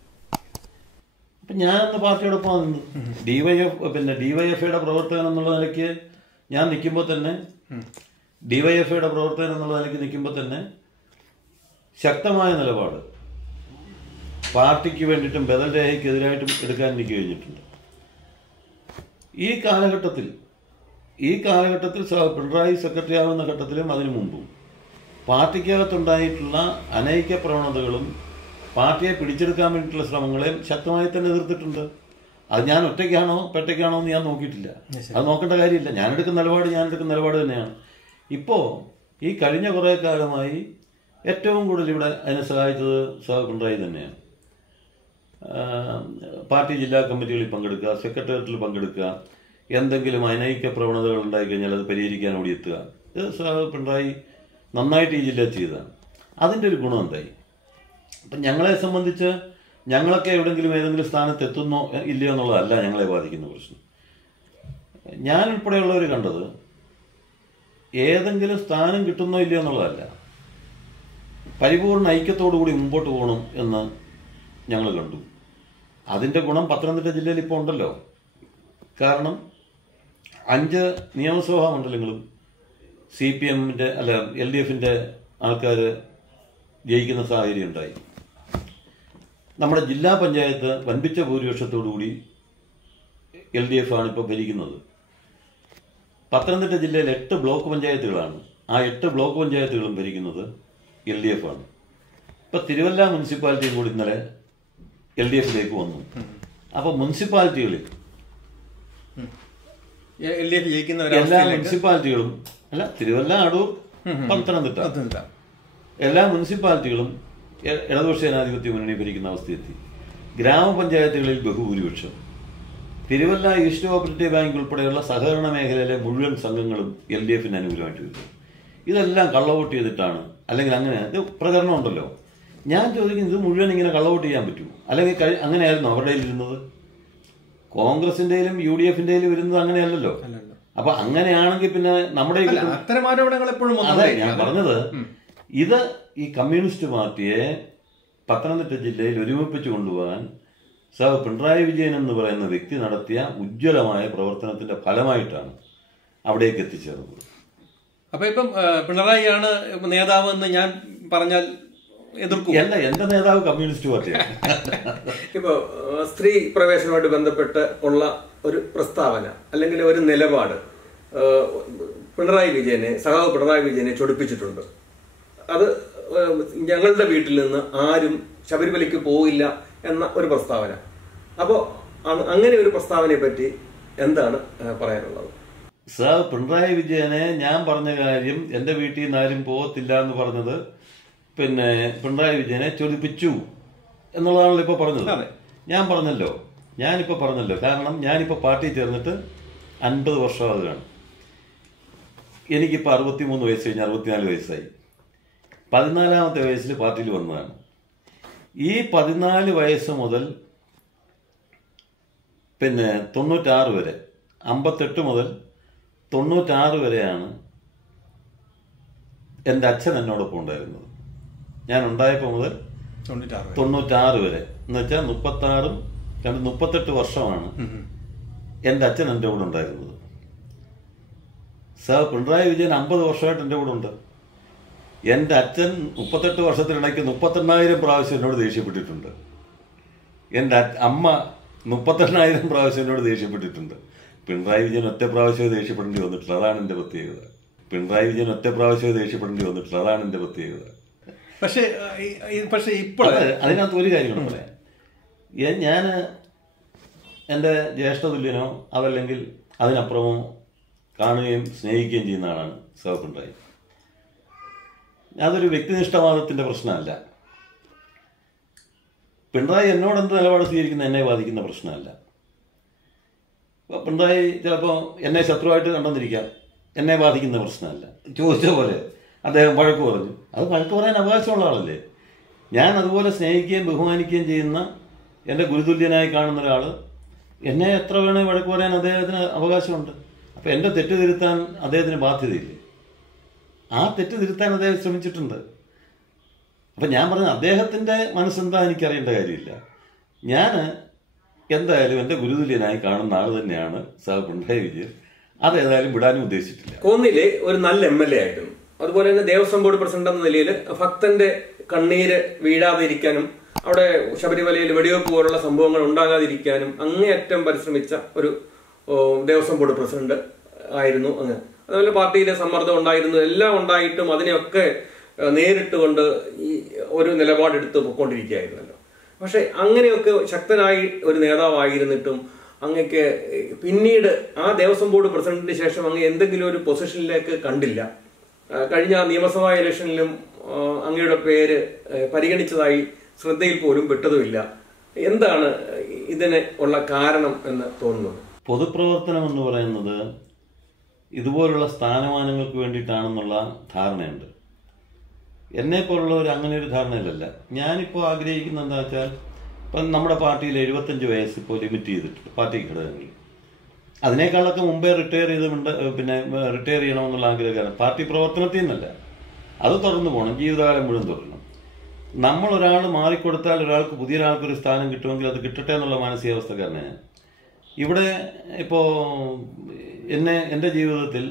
അപ്പം ഞാനന്ന് പാർട്ടിയോടൊപ്പം നിന്നു. ഡിവൈഎഫ്ഐയുടെ പ്രവർത്തകൻ എന്നുള്ള നിലയ്ക്ക് ഞാൻ നിൽക്കുമ്പോൾ തന്നെ, ഡിവൈഎഫ്ഐയുടെ പ്രവർത്തകൻ എന്നുള്ള നിലയ്ക്ക് നിൽക്കുമ്പോൾ തന്നെ ശക്തമായ നിലപാട് പാർട്ടിക്ക് വേണ്ടിയിട്ടും ബദൽ രേഖയ്ക്കെതിരായിട്ടും എടുക്കാൻ എനിക്ക് കഴിഞ്ഞിട്ടുണ്ട്. ഈ കാലഘട്ടത്തിൽ പിണറായി സെക്രട്ടറി ആവുന്ന ഘട്ടത്തിലും അതിനു മുമ്പും പാർട്ടിക്കകത്തുണ്ടായിട്ടുള്ള അനൈക്യ പ്രവണതകളും പാർട്ടിയെ പിടിച്ചെടുക്കാൻ വേണ്ടിയിട്ടുള്ള ശ്രമങ്ങളെയും ശക്തമായി തന്നെ എതിർത്തിട്ടുണ്ട്. അത് ഞാൻ ഒറ്റയ്ക്കാണോ പെട്ടയ്ക്കാണോ എന്ന് ഞാൻ നോക്കിയിട്ടില്ല. അത് നോക്കേണ്ട കാര്യമില്ല. ഞാനെടുക്കുന്ന നിലപാട് തന്നെയാണ്. ഇപ്പോൾ ഈ കഴിഞ്ഞ കുറേ കാലമായി ഏറ്റവും കൂടുതൽ ഇവിടെ അതിനെ സഹായിച്ചത് പിണറായി തന്നെയാണ്. പാർട്ടി ജില്ലാ കമ്മിറ്റികളിൽ പങ്കെടുക്കുക, സെക്രട്ടേറിയറ്റിൽ പങ്കെടുക്കുക, എന്തെങ്കിലും അനൈക്യ പ്രവണതകൾ ഉണ്ടായിക്കഴിഞ്ഞാൽ അത് പരിഹരിക്കാൻ ഓടിയെത്തുക. ഇത് പിണറായി നന്നായിട്ട് ഈ ജില്ലയിൽ ചെയ്തതാണ്. അതിൻ്റെ ഒരു ഗുണം എന്തായി? അപ്പം ഞങ്ങളെ സംബന്ധിച്ച് ഞങ്ങളൊക്കെ ഏതെങ്കിലും സ്ഥാനത്ത് എത്തുന്നോ ഇല്ലയോ എന്നുള്ളതല്ല ഞങ്ങളെ ബാധിക്കുന്ന പ്രശ്നം. ഞാൻ ഉൾപ്പെടെയുള്ളവർ കണ്ടത് ഏതെങ്കിലും സ്ഥാനം കിട്ടുന്നോ ഇല്ലയോ എന്നുള്ളതല്ല, പരിപൂർണ ഐക്യത്തോടു കൂടി മുമ്പോട്ട് പോകണം എന്ന് ഞങ്ങൾ കണ്ടു. അതിൻ്റെ ഗുണം പത്തനംതിട്ട ജില്ലയിൽ ഇപ്പോൾ ഉണ്ടല്ലോ. കാരണം 5 നിയമസഭാ മണ്ഡലങ്ങളും CPM-ന്റെ LDF-ന്റെ ആൾക്കാർ ജയിക്കുന്ന സാഹചര്യം ഉണ്ടായി. നമ്മുടെ ജില്ലാ പഞ്ചായത്ത് വൻപിച്ച ഭൂരിപക്ഷത്തോടുകൂടി LDF ആണ് ഇപ്പോൾ ഭരിക്കുന്നത്. പത്തനംതിട്ട ജില്ലയിൽ 8 ബ്ലോക്ക് പഞ്ചായത്തുകളാണ് ആ 8 ബ്ലോക്ക് പഞ്ചായത്തുകളും ഭരിക്കുന്നത് LDF ആണ്. ഇപ്പം തിരുവല്ല മുനിസിപ്പാലിറ്റിയും കൂടി ഇന്നലെ LDFിലേക്ക് വന്നു. അപ്പോൾ മുനിസിപ്പാലിറ്റികളിൽ എല്ലാ മുനിസിപ്പാലിറ്റികളും അല്ല, തിരുവല്ല, അടൂർ, പത്തനംതിട്ട എല്ലാ മുനിസിപ്പാലിറ്റികളും ഇടതുപക്ഷ ജനാധിപത്യ മുന്നണി ഭരിക്കുന്ന അവസ്ഥയെത്തി. ഗ്രാമപഞ്ചായത്തുകളിൽ ബഹുഭൂരിപക്ഷം. തിരുവല്ല ഈസ്റ്റ് കോപ്പറേറ്റീവ് ബാങ്ക് ഉൾപ്പെടെയുള്ള സഹകരണ മേഖലയിലെ മുഴുവൻ സംഘങ്ങളും LDFിന് അനുകൂലമായിട്ട് വരും. ഇതെല്ലാം കള്ളവോട്ട് ചെയ്തിട്ടാണ്, അല്ലെങ്കിൽ അങ്ങനെ ഇത് പ്രചരണം ഉണ്ടല്ലോ. ഞാൻ ചോദിക്കുന്നത്, ഇത് മുഴുവൻ ഇങ്ങനെ കള്ളവോട്ട് ചെയ്യാൻ പറ്റുമോ? അല്ലെങ്കിൽ അങ്ങനെയായിരുന്നു അവരുടെ ഇരുന്നത്? കോൺഗ്രസിന്റെയിലും UDFിന്റെയിലും ഇരുന്നത് അങ്ങനെയല്ലല്ലോ. അപ്പൊ അങ്ങനെയാണെങ്കിൽ പിന്നെ നമ്മുടെ അതെ ഞാൻ പറഞ്ഞത്, ഇത് ഈ കമ്മ്യൂണിസ്റ്റ് പാർട്ടിയെ പത്തനംതിട്ട ജില്ലയിൽ ഒരുമിപ്പിച്ചു കൊണ്ടുപോകാൻ പിണറായി വിജയൻ എന്ന് പറയുന്ന വ്യക്തി നടത്തിയ ഉജ്ജ്വലമായ പ്രവർത്തനത്തിന്റെ ഫലമായിട്ടാണ് അവിടേക്ക് എത്തിച്ചേർന്നത്. അപ്പൊ ഇപ്പം പിണറായിയാണ് നേതാവ് എന്ന് ഞാൻ പറഞ്ഞാൽ എതിർക്കും? അല്ല, എന്റെ നേതാവ് കമ്മ്യൂണിസ്റ്റ് പാർട്ടിയാണ്. ഇപ്പോ സ്ത്രീ പ്രവേശനവുമായിട്ട് ബന്ധപ്പെട്ട് ഉള്ള ഒരു പ്രസ്താവന അല്ലെങ്കിൽ ഒരു നിലപാട് സഖാവ് പിണറായി വിജയനെ ചൊടിപ്പിച്ചിട്ടുണ്ട്. അത് ഞങ്ങളുടെ വീട്ടിൽ നിന്ന് ആരും ശബരിമലയ്ക്ക് പോയില്ല എന്ന ഒരു പ്രസ്താവന. അപ്പോൾ അങ്ങനെ ഒരു പ്രസ്താവനയെ പറ്റി എന്താണ് പറയാനുള്ളത്? സാർ, പിണറായി വിജയനെ ഞാൻ പറഞ്ഞ കാര്യം എന്റെ വീട്ടിൽ നിന്ന് ആരും പോകത്തില്ല എന്ന് പറഞ്ഞത് പിന്നെ പിണറായി വിജയനെ ചൊടിപ്പിച്ചു എന്നുള്ളതാണല്ലോ ഇപ്പൊ പറഞ്ഞത്. ഞാനിപ്പോ പറഞ്ഞല്ലോ. കാരണം ഞാനിപ്പോ പാർട്ടി ചേർന്നിട്ട് 50 വർഷമാകുകയാണ്. എനിക്കിപ്പോൾ 63 വയസ്സ് കഴിഞ്ഞ് 64 വയസ്സായി. 14ാമത്തെ വയസ്സിൽ പാർട്ടിയിൽ വന്നതാണ്. ഈ 14 വയസ്സ് മുതൽ പിന്നെ 96 വരെ, 58 മുതൽ 96 വരെയാണ് എൻ്റെ അച്ഛൻ എന്നോടൊപ്പം ഉണ്ടായിരുന്നത്. ഞാൻ ഉണ്ടായപ്പോൾ മുതൽ 96 വരെ എന്ന് വെച്ചാൽ 38 വർഷമാണ് എൻ്റെ അച്ഛൻ എൻ്റെ കൂടെ ഉണ്ടായിരുന്നത്. സാർ, പിണറായി വിജയൻ 50 വർഷമായിട്ട് എൻ്റെ കൂടെ ഉണ്ട്. എൻ്റെ അച്ഛൻ 38 വർഷത്തിനിടയ്ക്ക് 38,000 പ്രാവശ്യം എന്നോട് ദേഷ്യപ്പെട്ടിട്ടുണ്ട്. എൻ്റെ അമ്മ 38,000 പ്രാവശ്യം എന്നോട് ദേഷ്യപ്പെട്ടിട്ടുണ്ട്. പിണറായി വിജയൻ ഒറ്റ പ്രാവശ്യമേ ദേഷ്യപ്പെടേണ്ടി വന്നിട്ടില്ല. അതാണ് എൻ്റെ പ്രത്യേകത. അതാണ് എൻ്റെ പ്രത്യേകത. പക്ഷേ ഇപ്പോൾ അതിനകത്ത് ഒരു കാര്യം കൂടെ പറയാം. ഞാൻ എൻ്റെ ജ്യേഷ്ഠതുല്യനോ അതല്ലെങ്കിൽ അതിനപ്പുറമോ കാണുകയും സ്നേഹിക്കുകയും ചെയ്യുന്ന ആളാണ് സഖാവ് പിണറായി. അതൊരു വ്യക്തിനിഷ്ഠവാദത്തിന്റെ പ്രശ്നമല്ല. പിണറായി എന്നോട് എന്ത് നിലപാട് സ്വീകരിക്കുന്ന എന്നെ ബാധിക്കുന്ന പ്രശ്നമല്ല. പിണറായി ചിലപ്പോൾ എന്നെ ശത്രുവായിട്ട് കണ്ടെന്നിരിക്കാം, എന്നെ ബാധിക്കുന്ന പ്രശ്നമല്ല. ചോദിച്ച പോലെ അദ്ദേഹം വഴക്ക് പറഞ്ഞു, അത് വഴക്ക് പറയാൻ അവകാശമുള്ള ആളല്ലേ. ഞാൻ അതുപോലെ സ്നേഹിക്കുകയും ബഹുമാനിക്കുകയും ചെയ്യുന്ന എൻ്റെ ഗുരുതുല്യനായി കാണുന്ന ഒരാൾ എന്നെ എത്ര വേണേ വഴക്ക് പറയാൻ അദ്ദേഹത്തിന് അവകാശമുണ്ട്. അപ്പം എൻ്റെ തെറ്റ് തിരുത്താൻ അദ്ദേഹത്തിന് ബാധ്യതയില്ലേ? ആ തെറ്റ് തിരുത്താൻ അദ്ദേഹം ശ്രമിച്ചിട്ടുണ്ട്. അപ്പം ഞാൻ പറഞ്ഞത് അദ്ദേഹത്തിൻ്റെ മനസ്സെന്താ എനിക്കറിയേണ്ട കാര്യമില്ല. ഞാൻ എന്തായാലും എൻ്റെ ഗുരുതുല്യനായി കാണുന്ന ആൾ തന്നെയാണ് സഖാവ് പിണറായി വിജയൻ. അതേതായാലും വിടാനും ഉദ്ദേശിച്ചിട്ടില്ല. കോന്നിയിലെ ഒരു നല്ല MLA ആയിരുന്നു. അതുപോലെ തന്നെ ദേവസ്വം ബോർഡ് പ്രസിഡന്റ് എന്ന നിലയിൽ ഭക്തന്റെ കണ്ണീര് വീഴാതിരിക്കാനും അവിടെ ശബരിമലയിൽ വെടിവെപ്പ് പോലുള്ള സംഭവങ്ങൾ ഉണ്ടാകാതിരിക്കാനും അങ്ങേയറ്റം പരിശ്രമിച്ച ഒരു ദേവസ്വം ബോർഡ് പ്രസിഡന്റ് ആയിരുന്നു അങ്ങ്. അതുപോലെ പാർട്ടിയിലെ സമ്മർദ്ദം ഉണ്ടായിരുന്നു. എല്ലാം ഉണ്ടായിട്ടും അതിനെയൊക്കെ നേരിട്ടുകൊണ്ട് ഈ ഒരു നിലപാടെടുത്ത് പോയിക്കൊണ്ടിരിക്കുകയായിരുന്നല്ലോ. പക്ഷെ അങ്ങനെയൊക്കെ ശക്തനായി ഒരു നേതാവായിരുന്നിട്ടും അങ്ങക്ക് പിന്നീട് ആ ദേവസ്വം ബോർഡ് പ്രസിഡന്റിന് ശേഷം അങ്ങ് എന്തെങ്കിലും ഒരു പൊസിഷനിലേക്ക് കണ്ടില്ല. കഴിഞ്ഞ നിയമസഭാ ഇലക്ഷനിലും അങ്ങയുടെ പേര് പരിഗണിച്ചതായി ശ്രദ്ധയിൽ പോലും പെട്ടതുമില്ല. എന്താണ് ഇതിന് ഉള്ള കാരണം എന്ന് തോന്നുന്നത്? പൊതുപ്രവർത്തനം എന്ന് പറയുന്നത് ഇതുപോലുള്ള സ്ഥാനമാനങ്ങൾക്ക് വേണ്ടിയിട്ടാണെന്നുള്ള ധാരണയുണ്ട്. എന്നെപ്പോലുള്ളവർ അങ്ങനെ ഒരു ധാരണയിലല്ല. ഞാനിപ്പോൾ ആഗ്രഹിക്കുന്നത് എന്താ വെച്ചാൽ, ഇപ്പം നമ്മുടെ പാർട്ടിയിൽ 75 വയസ്സ് ഇപ്പോൾ ലിമിറ്റ് ചെയ്തിട്ടുണ്ട് പാർട്ടി ഘടകങ്ങളിൽ. അതിനേക്കാളൊക്കെ മുമ്പേ റിട്ടയർ ചെയ്യണമെന്നുള്ള ആഗ്രഹമാണ്. പാർട്ടി പ്രവർത്തനത്തിൽ നിന്നല്ല, അത് തുടർന്ന് പോകണം, ജീവിതകാലം മുഴുവൻ തുടരണം. നമ്മളൊരാൾ മാറിക്കൊടുത്താൽ ഒരാൾക്ക് പുതിയൊരാൾക്കൊരു സ്ഥാനം കിട്ടുമെങ്കിൽ അത് കിട്ടട്ടെ എന്നുള്ള മാനസികാവസ്ഥക്കാരനാണ്. ഇവിടെ ഇപ്പോൾ എൻ്റെ ജീവിതത്തിൽ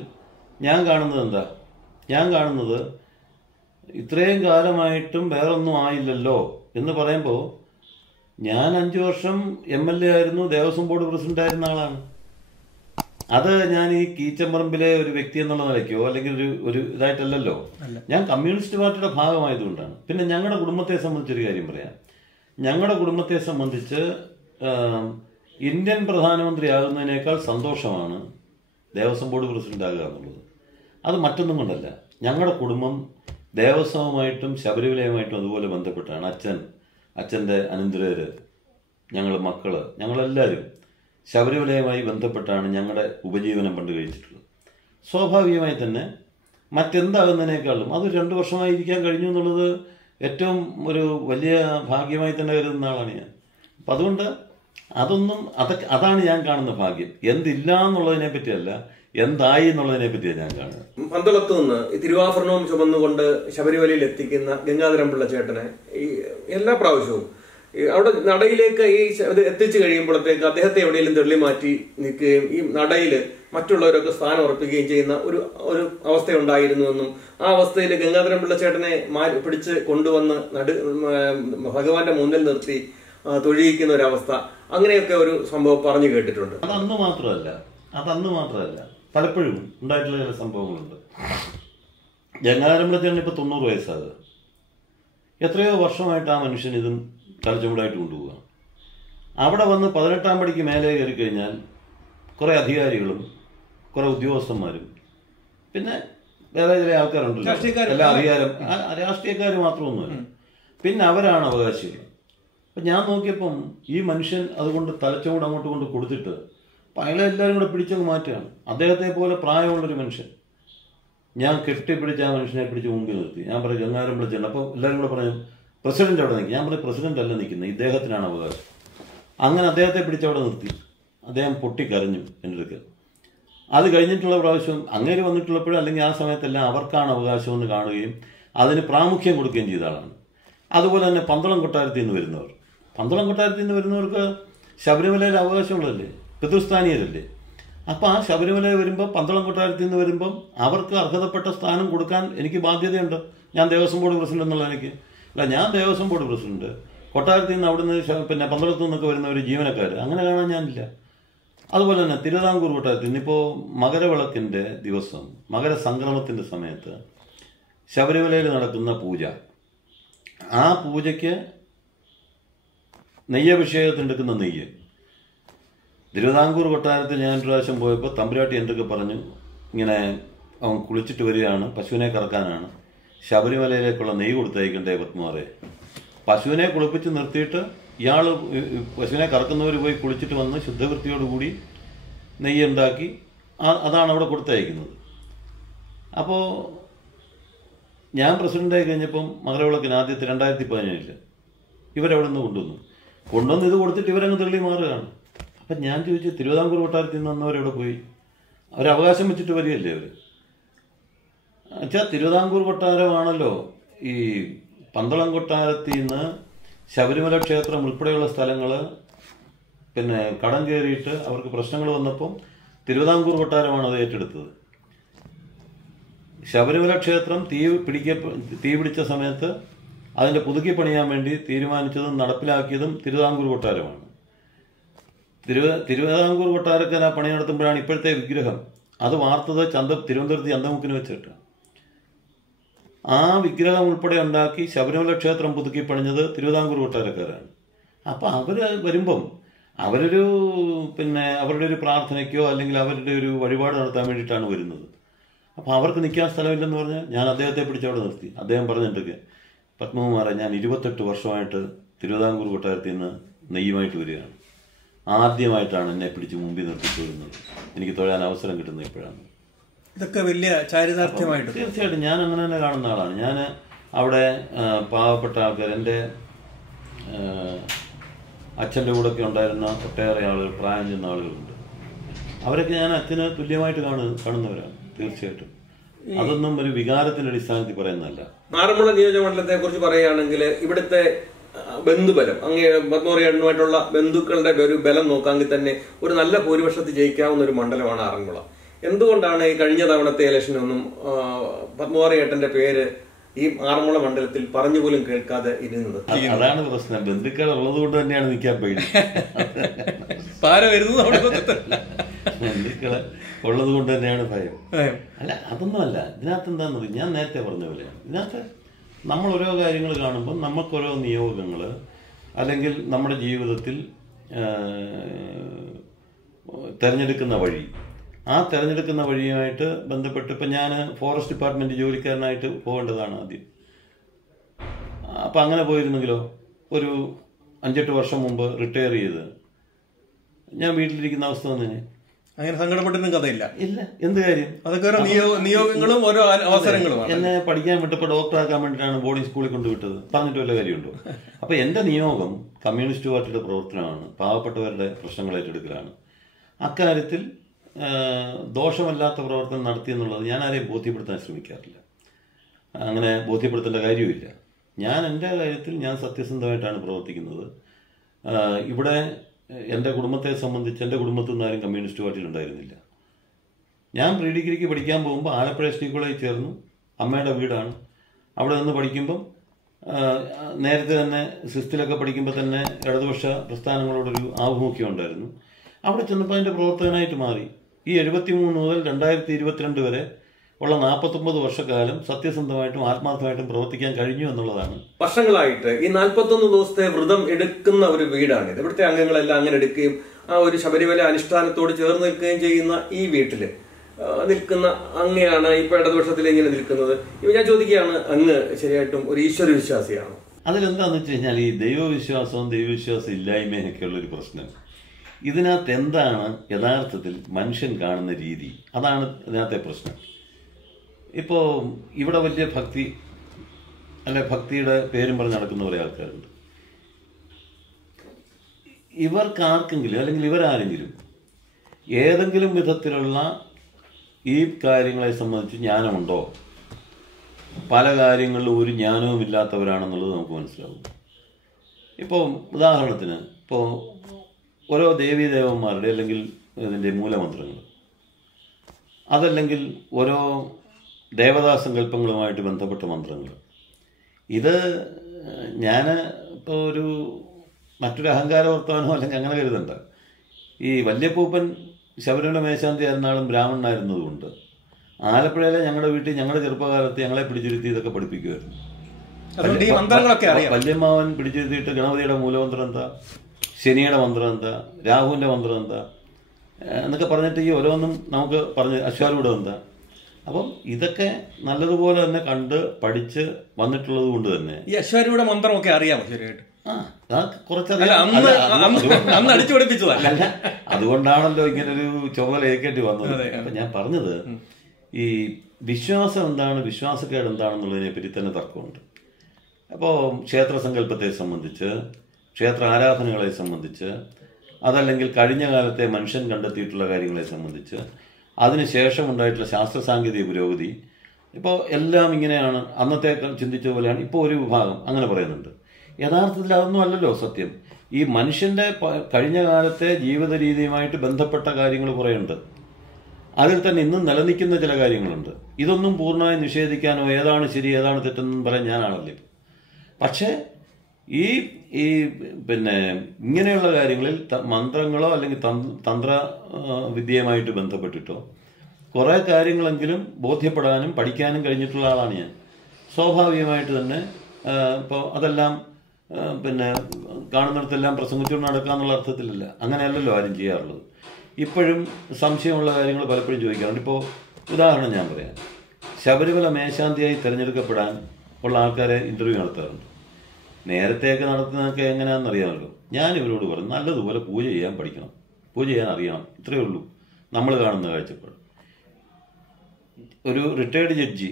ഞാൻ കാണുന്നത് ഇത്രയും കാലമായിട്ടും വേറൊന്നും ആയില്ലല്ലോ എന്ന് പറയുമ്പോൾ, ഞാൻ 5 വർഷം MLA ആയിരുന്നു, ദേവസ്വം ബോർഡ് പ്രസിഡന്റ് ആയിരുന്ന ആളാണ്. അത് ഞാൻ ഈ കീച്ചമ്പറമ്പിലെ ഒരു വ്യക്തി എന്നുള്ള നിലയ്ക്കോ അല്ലെങ്കിൽ ഒരു ഇതായിട്ടല്ലല്ലോ. ഞാൻ കമ്മ്യൂണിസ്റ്റ് പാർട്ടിയുടെ ഭാഗമായതുകൊണ്ടാണ്. പിന്നെ ഞങ്ങളുടെ കുടുംബത്തെ സംബന്ധിച്ചൊരു കാര്യം പറയാം. ഞങ്ങളുടെ കുടുംബത്തെ സംബന്ധിച്ച് ഇന്ത്യൻ പ്രധാനമന്ത്രി ആകുന്നതിനേക്കാൾ സന്തോഷമാണ് ദേവസ്വം ബോർഡ് പ്രസിഡന്റ് ആകുക എന്നുള്ളത്. അത് മറ്റൊന്നും കൊണ്ടല്ല. ഞങ്ങളുടെ കുടുംബം ദേവസ്വവുമായിട്ടും ശബരിമലയുമായിട്ടും അതുപോലെ ബന്ധപ്പെട്ടാണ്. അച്ഛൻ്റെ അനന്തരര്, ഞങ്ങൾ മക്കള്, ഞങ്ങളെല്ലാവരും ശബരിമലയുമായി ബന്ധപ്പെട്ടാണ് ഞങ്ങളുടെ ഉപജീവനം പണ്ട് കഴിച്ചിട്ടുള്ളത്. സ്വാഭാവികമായി തന്നെ മറ്റെന്താകുന്നതിനേക്കാളും അത് 2 വർഷമായി ഇരിക്കാൻ കഴിഞ്ഞു എന്നുള്ളത് ഏറ്റവും ഒരു വലിയ ഭാഗ്യമായി തന്നെ കരുതുന്ന ആളാണ് ഞാൻ. അപ്പം അതുകൊണ്ട് അതാണ് ഞാൻ കാണുന്ന ഭാഗ്യം. എന്തില്ല എന്നുള്ളതിനെ പറ്റിയല്ല, എന്തായി എന്നുള്ളതിനെ പറ്റിയാണ് ഞാൻ കാണുന്നത്. പന്തളത്തു നിന്ന് തിരുവാഭരണവും ചുമന്നുകൊണ്ട് ശബരിമലയിൽ എത്തിക്കുന്ന ഗംഗാധരൻ പിള്ള ചേട്ടനെ ഈ എല്ലാ പ്രാവശ്യവും അവിടെ നടയിലേക്ക് ഇത് എത്തിച്ചു കഴിയുമ്പോഴത്തേക്ക് അദ്ദേഹത്തെ എവിടെയെങ്കിലും തെള്ളി മാറ്റി നിൽക്കുകയും ഈ നടയില് മറ്റുള്ളവരൊക്കെ സ്ഥാനം ഉറപ്പിക്കുകയും ചെയ്യുന്ന ഒരു അവസ്ഥയുണ്ടായിരുന്നുവെന്നും ആ അവസ്ഥയിൽ ഗംഗാധരൻ പിള്ള ചേട്ടനെ പിടിച്ച് കൊണ്ടുവന്ന് ഭഗവാന്റെ മുന്നിൽ നിർത്തി തൊഴിയിക്കുന്ന ഒരവസ്ഥ, അങ്ങനെയൊക്കെ ഒരു സംഭവം പറഞ്ഞു കേട്ടിട്ടുണ്ട്. അതന്ന് മാത്രമല്ല പലപ്പോഴും ഉണ്ടായിട്ടുള്ള ചില സംഭവങ്ങളുണ്ട്. ഗംഗാധരൻ പിള്ള ചേട്ടൻ ഇപ്പൊ 90 വയസ്സാകുക. എത്രയോ വർഷമായിട്ട് ആ മനുഷ്യൻ ഇതും തലച്ചുമടായിട്ട് കൊണ്ടുപോവുക. അവിടെ വന്ന് 18ാം പടിക്ക് മേലെ കയറി കഴിഞ്ഞാൽ കുറെ അധികാരികളും കുറെ ഉദ്യോഗസ്ഥന്മാരും പിന്നെ വേറെ ചില ആൾക്കാരുണ്ടല്ലോ, എല്ലാ അധികാരം രാഷ്ട്രീയക്കാർ മാത്രമൊന്നുമല്ല, പിന്നെ അവരാണ് അവകാശികൾ. അപ്പം ഞാൻ നോക്കിയപ്പം ഈ മനുഷ്യൻ അതുകൊണ്ട് തലച്ചുമട് അങ്ങോട്ട് കൊണ്ട് കൊടുത്തിട്ട് അയാളെ എല്ലാവരും കൂടെ പിടിച്ചങ്ങ് മാറ്റുകയാണ്. അദ്ദേഹത്തെ പോലെ പ്രായമുള്ളൊരു മനുഷ്യൻ. ഞാൻ കെട്ടിപ്പിടിച്ച് ആ മനുഷ്യനെ പിടിച്ച് മുമ്പിൽ നിർത്തി. ഞാൻ പറയും ഗംഗാധരൻ പിള്ള ചേട്ടൻ. അപ്പോൾ എല്ലാവരും കൂടെ പറഞ്ഞു പ്രസിഡന്റ് അവിടെ നിൽക്കും. ഞാൻ പറയും പ്രസിഡന്റ് അല്ല നിൽക്കുന്നത്, ഇദ്ദേഹത്തിനാണ് അവകാശം. അങ്ങനെ അദ്ദേഹത്തെ പിടിച്ചവിടെ നിർത്തി. അദ്ദേഹം പൊട്ടിക്കരഞ്ഞു എൻ്റെ അടുത്ത്. അത് കഴിഞ്ഞിട്ടുള്ള പ്രാവശ്യം അങ്ങേര് വന്നിട്ടുള്ളപ്പോഴും അല്ലെങ്കിൽ ആ സമയത്തെല്ലാം അവർക്കാണ് അവകാശമെന്ന് കാണുകയും അതിന് പ്രാമുഖ്യം കൊടുക്കുകയും ചെയ്ത ആളാണ്. അതുപോലെ തന്നെ പന്തളം കൊട്ടാരത്തിൽ നിന്ന് വരുന്നവർക്ക് ശബരിമലയിൽ അവകാശമുള്ളതല്ലേ, പിതൃസ്ഥാനീയരല്ലേ. അപ്പം ആ ശബരിമല വരുമ്പോൾ പന്തളം കൊട്ടാരത്തിൽ നിന്ന് വരുമ്പം അവർക്ക് അർഹതപ്പെട്ട സ്ഥാനം കൊടുക്കാൻ എനിക്ക് ബാധ്യതയുണ്ട്. ഞാൻ ദേവസ്വം ബോർഡ് പ്രസിഡന്റ് എന്നുള്ള എനിക്ക് അല്ല, ഞാൻ ദേവസ്വം ബോർഡ് പ്രസിഡന്റ്. കൊട്ടാരത്തിൽ നിന്ന് അവിടുന്ന് പിന്നെ പന്തളത്തു നിന്നൊക്കെ വരുന്ന ഒരു ജീവനക്കാർ അങ്ങനെ കാണാൻ ഞാനില്ല. അതുപോലെ തന്നെ തിരുവിതാംകൂർ കൊട്ടാരത്തിൽ ഇന്നിപ്പോൾ മകരവിളക്കിൻ്റെ ദിവസം, മകരസംക്രമത്തിൻ്റെ സമയത്ത് ശബരിമലയിൽ നടക്കുന്ന പൂജ, ആ പൂജയ്ക്ക് നെയ്യഭിഷേകത്തിനെടുക്കുന്ന നെയ്യ് തിരുവിതാംകൂർ കൊട്ടാരത്തിൽ ഞാൻ ഒരു പ്രാവശ്യം പോയപ്പോൾ തമ്പുരാട്ടി എൻ്റെ പറഞ്ഞു, ഇങ്ങനെ അവൻ കുളിച്ചിട്ട് വരികയാണ്, പശുവിനെ കറക്കാനാണ്, ശബരിമലയിലേക്കുള്ള നെയ്യ് കൊടുത്തയക്കണ്ടേ പത്മാറെ. പശുവിനെ കുളിപ്പിച്ച് നിർത്തിയിട്ട് ഇയാൾ പശുവിനെ കറക്കുന്നവർ പോയി കുളിച്ചിട്ട് വന്ന് ശുദ്ധവൃത്തിയോടുകൂടി നെയ്യ് ഉണ്ടാക്കി അതാണ് അവിടെ കൊടുത്തയക്കുന്നത്. അപ്പോൾ ഞാൻ പ്രസിഡൻ്റായി കഴിഞ്ഞപ്പം മകരവിളക്കിന് ആദ്യത്തെ 2017 ഇവരവിടെ നിന്ന് കൊണ്ടുവന്ന് ഇത് കൊടുത്തിട്ട് ഇവരങ്ങ് തള്ളി മാറുകയാണ്. അപ്പം ഞാൻ ചോദിച്ചു, തിരുവിതാംകൂർ കൊട്ടാരത്തിൽ നിന്ന് വന്നവരെവിടെ പോയി? അവരവകാശം വെച്ചിട്ട് വരികയല്ലേ അവർ? എന്നുവെച്ചാൽ തിരുവിതാംകൂർ കൊട്ടാരമാണല്ലോ ഈ പന്തളം കൊട്ടാരത്തിൽ നിന്ന് ശബരിമല ക്ഷേത്രം ഉൾപ്പെടെയുള്ള സ്ഥലങ്ങൾ പിന്നെ കടം കയറിയിട്ട് അവർക്ക് പ്രശ്നങ്ങൾ വന്നപ്പം തിരുവിതാംകൂർ കൊട്ടാരമാണ് അത് ഏറ്റെടുത്തത്. ശബരിമല ക്ഷേത്രം തീ പിടിച്ച സമയത്ത് അതിൻ്റെ പുതുക്കി പണിയാൻ വേണ്ടി തീരുമാനിച്ചതും നടപ്പിലാക്കിയതും തിരുവിതാംകൂർ കൊട്ടാരമാണ്. തിരുവിതാംകൂർ കൊട്ടാരക്കാർ ആ പണി നടത്തുമ്പോഴാണ് ഇപ്പോഴത്തെ വിഗ്രഹം അത് വാർത്തത് തിരുവനന്തപുരത്ത് ചന്തമുക്കിന് വെച്ചിട്ട്. ആ വിഗ്രഹം ഉൾപ്പെടെ ഉണ്ടാക്കി ശബരിമല ക്ഷേത്രം പുതുക്കി പണിഞ്ഞത് തിരുവിതാംകൂർ കൊട്ടാരക്കാരാണ്. അപ്പം അവർ വരുമ്പം അവരൊരു അവരുടെ ഒരു പ്രാർത്ഥനയ്ക്കോ അല്ലെങ്കിൽ അവരുടെ ഒരു വഴിപാട് നടത്താൻ വേണ്ടിയിട്ടാണ് വരുന്നത്. അപ്പം അവർക്ക് നിൽക്കാൻ സ്ഥലമില്ലെന്ന് പറഞ്ഞാൽ ഞാൻ അദ്ദേഹത്തെ പിടിച്ചവിടെ നിർത്തി. അദ്ദേഹം പറഞ്ഞിട്ടൊക്കെ, പത്മകുമാറെ, ഞാൻ 28 വർഷമായിട്ട് തിരുവിതാംകൂർ കൊട്ടാരത്തിൽ നിന്ന് നെയ്യുമായിട്ട് വരികയാണ്. ആദ്യമായിട്ടാണ് എന്നെ പിടിച്ച് മുമ്പിൽ നിർത്തി തൊഴുന്നത്. എനിക്ക് തൊഴാൻ അവസരം കിട്ടുന്നത് ഇപ്പോഴാണ്. ഇതൊക്കെ വലിയ ചാരിതാർത്ഥ്യമായിട്ട് തീർച്ചയായിട്ടും ഞാൻ അങ്ങനെ തന്നെ കാണുന്ന ആളാണ്. ഞാൻ അവിടെ പാവപ്പെട്ട ആൾക്കാർ, എൻ്റെ അച്ഛൻ്റെ കൂടെയൊക്കെ ഉണ്ടായിരുന്ന ഒട്ടേറെ ആളുകൾ, പ്രായം ചെന്ന ആളുകളുണ്ട്. അവരൊക്കെ ഞാൻ അച്ഛന് തുല്യമായിട്ട് കാണുന്നവരാണ്. തീർച്ചയായിട്ടും അതൊന്നും ഒരു വികാരത്തിന്റെ അടിസ്ഥാനത്തിൽ പറയുന്നതല്ല. ആറന്മുള നിയോജകമണ്ഡലത്തെ കുറിച്ച് പറയുകയാണെങ്കിൽ ഇവിടുത്തെ ബന്ധുബലം, അങ്ങേ പത്മകുമാറിയായിട്ടുള്ള ബന്ധുക്കളുടെ ഒരു ബലം നോക്കാമെങ്കിൽ തന്നെ ഒരു നല്ല ഭൂരിപക്ഷത്തിൽ ജയിക്കാവുന്ന ഒരു മണ്ഡലമാണ് ആറന്മുള. എന്തുകൊണ്ടാണ് ഈ കഴിഞ്ഞ തവണത്തെ ഇലക്ഷനൊന്നും പത്മകുമാറിയേട്ടന്റെ പേര് ഈ ആറന്മുള മണ്ഡലത്തിൽ പറഞ്ഞു പോലും കേൾക്കാതെ ഇരുന്നത്? അതാണ് പ്രശ്നം. ബന്ധുക്കൾ ഉള്ളത് കൊണ്ട് തന്നെയാണ് നിൽക്കാൻ പേടി. ബന്ധുക്കള് ഉള്ളത് കൊണ്ട് തന്നെയാണ് ഭയം. അല്ല, അതൊന്നുമല്ല. ഇതിനകത്ത് എന്താന്ന് പറയും, ഞാൻ നേരത്തെ പറഞ്ഞ പോലെയാണ്. ഇതിനകത്ത് നമ്മൾ ഓരോ കാര്യങ്ങൾ കാണുമ്പോൾ നമുക്കോരോ നിയോഗങ്ങൾ അല്ലെങ്കിൽ നമ്മുടെ ജീവിതത്തിൽ തിരഞ്ഞെടുക്കുന്ന വഴി, ആ തിരഞ്ഞെടുക്കുന്ന വഴിയുമായിട്ട് ബന്ധപ്പെട്ട് ഇപ്പം ഞാൻ ഫോറസ്റ്റ് ഡിപ്പാർട്ട്മെന്റ് ജോലിക്കാരനായിട്ട് പോകേണ്ടതാണ് ആദ്യം. അപ്പം അങ്ങനെ പോയിരുന്നെങ്കിലോ, ഒരു 5-8 വർഷം മുമ്പ് റിട്ടയർ ചെയ്ത് ഞാൻ വീട്ടിലിരിക്കുന്ന അവസ്ഥ തന്നെ. അങ്ങനെ സങ്കടപ്പെട്ടിരുന്ന കഥയില്ല. ഇല്ല, എന്ത് കാര്യം? അതൊക്കെ ഓരോ നിയോഗങ്ങളും ഓരോ അവസരങ്ങളും. എന്നെ പഠിക്കാൻ വിട്ടപ്പോൾ ഡോക്ടറാക്കാൻ വേണ്ടിയിട്ടാണ് ബോർഡിംഗ് സ്കൂളിൽ കൊണ്ടുവിട്ടത്. പറഞ്ഞിട്ട് വല്ല കാര്യമുണ്ടോ? അപ്പൊ എന്റെ നിയോഗം കമ്മ്യൂണിസ്റ്റ് പാർട്ടിയുടെ പ്രവർത്തനമാണ്, പാവപ്പെട്ടവരുടെ പ്രശ്നങ്ങൾ ഏറ്റെടുക്കലാണ്. അക്കാര്യത്തിൽ ദോഷമല്ലാത്ത പ്രവർത്തനം നടത്തിയെന്നുള്ളത് ഞാൻ ആരെയും ബോധ്യപ്പെടുത്താൻ ശ്രമിക്കാറില്ല. അങ്ങനെ ബോധ്യപ്പെടുത്തേണ്ട കാര്യമില്ല. ഞാൻ എൻ്റെ കാര്യത്തിൽ ഞാൻ സത്യസന്ധമായിട്ടാണ് പ്രവർത്തിക്കുന്നത്. ഇവിടെ എൻ്റെ കുടുംബത്തെ സംബന്ധിച്ച് എൻ്റെ കുടുംബത്തിൽ നിന്ന് ആരും കമ്മ്യൂണിസ്റ്റ് പാർട്ടിയിൽ ഉണ്ടായിരുന്നില്ല. ഞാൻ പ്രീ ഡിഗ്രിക്ക് പഠിക്കാൻ പോകുമ്പോൾ ആലപ്പുഴ എസ്.ടി. കോളേജിൽ ചേർന്നു. അമ്മയുടെ വീടാണ്. അവിടെ നിന്ന് പഠിക്കുമ്പം നേരത്തെ തന്നെ സിസ്റ്റിലൊക്കെ പഠിക്കുമ്പോൾ തന്നെ ഇടതുപക്ഷ പ്രസ്ഥാനങ്ങളോടൊരു ആഭിമുഖ്യം ഉണ്ടായിരുന്നു. അവിടെ ചെന്നപ്പോൾ അതിൻ്റെ പ്രവർത്തകനായിട്ട് മാറി. ഈ 73 മുതൽ 2022 വരെ ഉള്ള 49 വർഷക്കാലം സത്യസന്ധമായിട്ടും ആത്മാർത്ഥമായിട്ടും പ്രവർത്തിക്കാൻ കഴിഞ്ഞു എന്നുള്ളതാണ്. വർഷങ്ങളായിട്ട് ഈ 41 ദിവസത്തെ വ്രതം എടുക്കുന്ന ഒരു വീടാണിത്. ഇവിടുത്തെ അംഗങ്ങളെല്ലാം അങ്ങനെ എടുക്കുകയും ആ ഒരു ശബരിമല അനുഷ്ഠാനത്തോട് ചേർന്ന് നിൽക്കുകയും ചെയ്യുന്ന ഈ വീട്ടില് നിൽക്കുന്ന അങ്ങനെയാണ് ഇപ്പൊ ഇടതുപക്ഷത്തിൽ ഇങ്ങനെ നിൽക്കുന്നത്. ഇപ്പൊ ഞാൻ ചോദിക്കുകയാണ്, അങ്ങ് ശരിയായിട്ടും ഒരു ഈശ്വര വിശ്വാസിയാണോ? അതിലെന്താന്ന് വെച്ച് കഴിഞ്ഞാൽ ഈ ദൈവവിശ്വാസവും ദൈവവിശ്വാസം ഇല്ലായ്മയൊക്കെയുള്ളൊരു പ്രശ്നം. ഇതിനകത്ത് എന്താണ് യഥാർത്ഥത്തിൽ മനുഷ്യൻ കാണുന്ന രീതി, അതാണ് ഇതിനകത്തെ പ്രശ്നം. ഇപ്പോൾ ഇവിടെ വലിയ ഭക്തി അല്ലെ, ഭക്തിയുടെ പേരും പറഞ്ഞ് നടക്കുന്ന കുറേ ആൾക്കാരുണ്ട്. ഇവർക്കാർക്കെങ്കിലും അല്ലെങ്കിൽ ഇവരാരെങ്കിലും ഏതെങ്കിലും വിധത്തിലുള്ള ഈ കാര്യങ്ങളെ സംബന്ധിച്ച് ജ്ഞാനമുണ്ടോ? പല കാര്യങ്ങളിലും ഒരു ജ്ഞാനവും ഇല്ലാത്തവരാണെന്നുള്ളത് നമുക്ക് മനസ്സിലാവും. ഇപ്പോൾ ഉദാഹരണത്തിന്, ഇപ്പോൾ ഓരോ ദേവീദേവന്മാരുടെ അല്ലെങ്കിൽ ഇതിൻ്റെ മൂലമന്ത്രങ്ങൾ, അതല്ലെങ്കിൽ ഓരോ ദേവതാസങ്കല്പങ്ങളുമായിട്ട് ബന്ധപ്പെട്ട മന്ത്രങ്ങൾ, ഇത് ഞാൻ ഇപ്പോൾ മറ്റൊരു അഹങ്കാര വർത്തമാനമോ അല്ലെങ്കിൽ അങ്ങനെ കരുതണ്ട. ഈ വല്യപ്പൂപ്പൻ ശബരിമല മേശാന്തി ആയിരുന്നാളും ബ്രാഹ്മണനായിരുന്നതുകൊണ്ട് ആലപ്പുഴയിലെ ഞങ്ങളുടെ വീട്ടിൽ ഞങ്ങളുടെ ചെറുപ്പകാലത്ത് ഞങ്ങളെ പിടിച്ചിരുത്തി ഇതൊക്കെ പഠിപ്പിക്കുമായിരുന്നു. വല്യമ്മാവൻ പിടിച്ചിരുത്തിയിട്ട് ഗണപതിയുടെ മൂലമന്ത്രം എന്താ, ശനിയുടെ മന്ത്രം എന്താ, രാഹുവിൻ്റെ മന്ത്രം എന്താ എന്നൊക്കെ പറഞ്ഞിട്ട് ഈ ഓരോന്നും നമുക്ക് പറഞ്ഞ് അശ്വാരൂഢം എന്താ. അപ്പം ഇതൊക്കെ നല്ലതുപോലെ തന്നെ കണ്ട് പഠിച്ച് വന്നിട്ടുള്ളത് കൊണ്ട് തന്നെ ഈ അശ്വാരൂഢ മന്ത്രമൊക്കെ അറിയാമോ ശരിയായിട്ട്? അല്ല, അതുകൊണ്ടാണല്ലോ ഇങ്ങനൊരു ചുമതല ഏൽക്കേണ്ടി വന്നത്. അപ്പൊ ഞാൻ പറഞ്ഞത്, ഈ വിശ്വാസം എന്താണ്, വിശ്വാസക്കേട് എന്താണെന്നുള്ളതിനെ പറ്റി തന്നെ തർക്കമുണ്ട്. അപ്പോൾ ക്ഷേത്രസങ്കല്പത്തെ സംബന്ധിച്ച്, ക്ഷേത്ര ആരാധനകളെ സംബന്ധിച്ച്, അതല്ലെങ്കിൽ കഴിഞ്ഞ കാലത്തെ മനുഷ്യൻ കണ്ടെത്തിയിട്ടുള്ള കാര്യങ്ങളെ സംബന്ധിച്ച്, അതിനുശേഷം ഉണ്ടായിട്ടുള്ള ശാസ്ത്ര സാങ്കേതിക പുരോഗതി, ഇപ്പോൾ എല്ലാം ഇങ്ങനെയാണ്. അന്നത്തെ ചിന്തിച്ച പോലെയാണ് ഇപ്പോൾ ഒരു വിഭാഗം അങ്ങനെ പറയുന്നുണ്ട്. യഥാർത്ഥത്തിൽ അതൊന്നും അല്ലല്ലോ സത്യം. ഈ മനുഷ്യന്റെ കഴിഞ്ഞ കാലത്തെ ജീവിത രീതിയുമായിട്ട് ബന്ധപ്പെട്ട കാര്യങ്ങൾ കുറേയുണ്ട്. അതിൽ തന്നെ ഇന്നും നിലനിൽക്കുന്ന ചില കാര്യങ്ങളുണ്ട്. ഇതൊന്നും പൂർണ്ണമായി നിഷേധിക്കാനോ ഏതാണ് ശരി ഏതാണ് തെറ്റെന്നും പറയാൻ ഞാനാണല്ലോ. പക്ഷേ ഈ ഇങ്ങനെയുള്ള കാര്യങ്ങളിൽ മന്ത്രങ്ങളോ അല്ലെങ്കിൽ തന്ത്ര വിദ്യയുമായിട്ട് ബന്ധപ്പെട്ടിട്ടോ കുറേ കാര്യങ്ങളെങ്കിലും ബോധ്യപ്പെടാനും പഠിക്കാനും കഴിഞ്ഞിട്ടുള്ള ആളാണ് ഞാൻ. സ്വാഭാവികമായിട്ട് തന്നെ ഇപ്പോൾ അതെല്ലാം കാണുന്നിടത്തെല്ലാം പ്രസംഗിച്ചുകൊണ്ട് നടക്കുക എന്നുള്ള അർത്ഥത്തിലല്ല, അങ്ങനെയല്ലല്ലോ ആരും ചെയ്യാറുള്ളത്. ഇപ്പോഴും സംശയമുള്ള കാര്യങ്ങൾ പലപ്പോഴും ചോദിക്കാറുണ്ട്. ഇപ്പോൾ ഉദാഹരണം ഞാൻ പറയാം. ശബരിമല മേശാന്തിയായി തിരഞ്ഞെടുക്കപ്പെടാൻ ഉള്ള ആൾക്കാരെ ഇൻ്റർവ്യൂ നടത്താറുണ്ട്. നേരത്തെയൊക്കെ നടത്തുന്നതൊക്കെ എങ്ങനെയാണെന്നറിയാമല്ലോ. ഞാൻ ഇവരോട് പറയും, നല്ലതുപോലെ പൂജ ചെയ്യാൻ പഠിക്കണം, പൂജ ചെയ്യാൻ അറിയണം. ഇത്രയേ ഉള്ളൂ നമ്മൾ കാണുന്ന കാഴ്ചപ്പാട്. ഒരു റിട്ടയർഡ് ജഡ്ജി,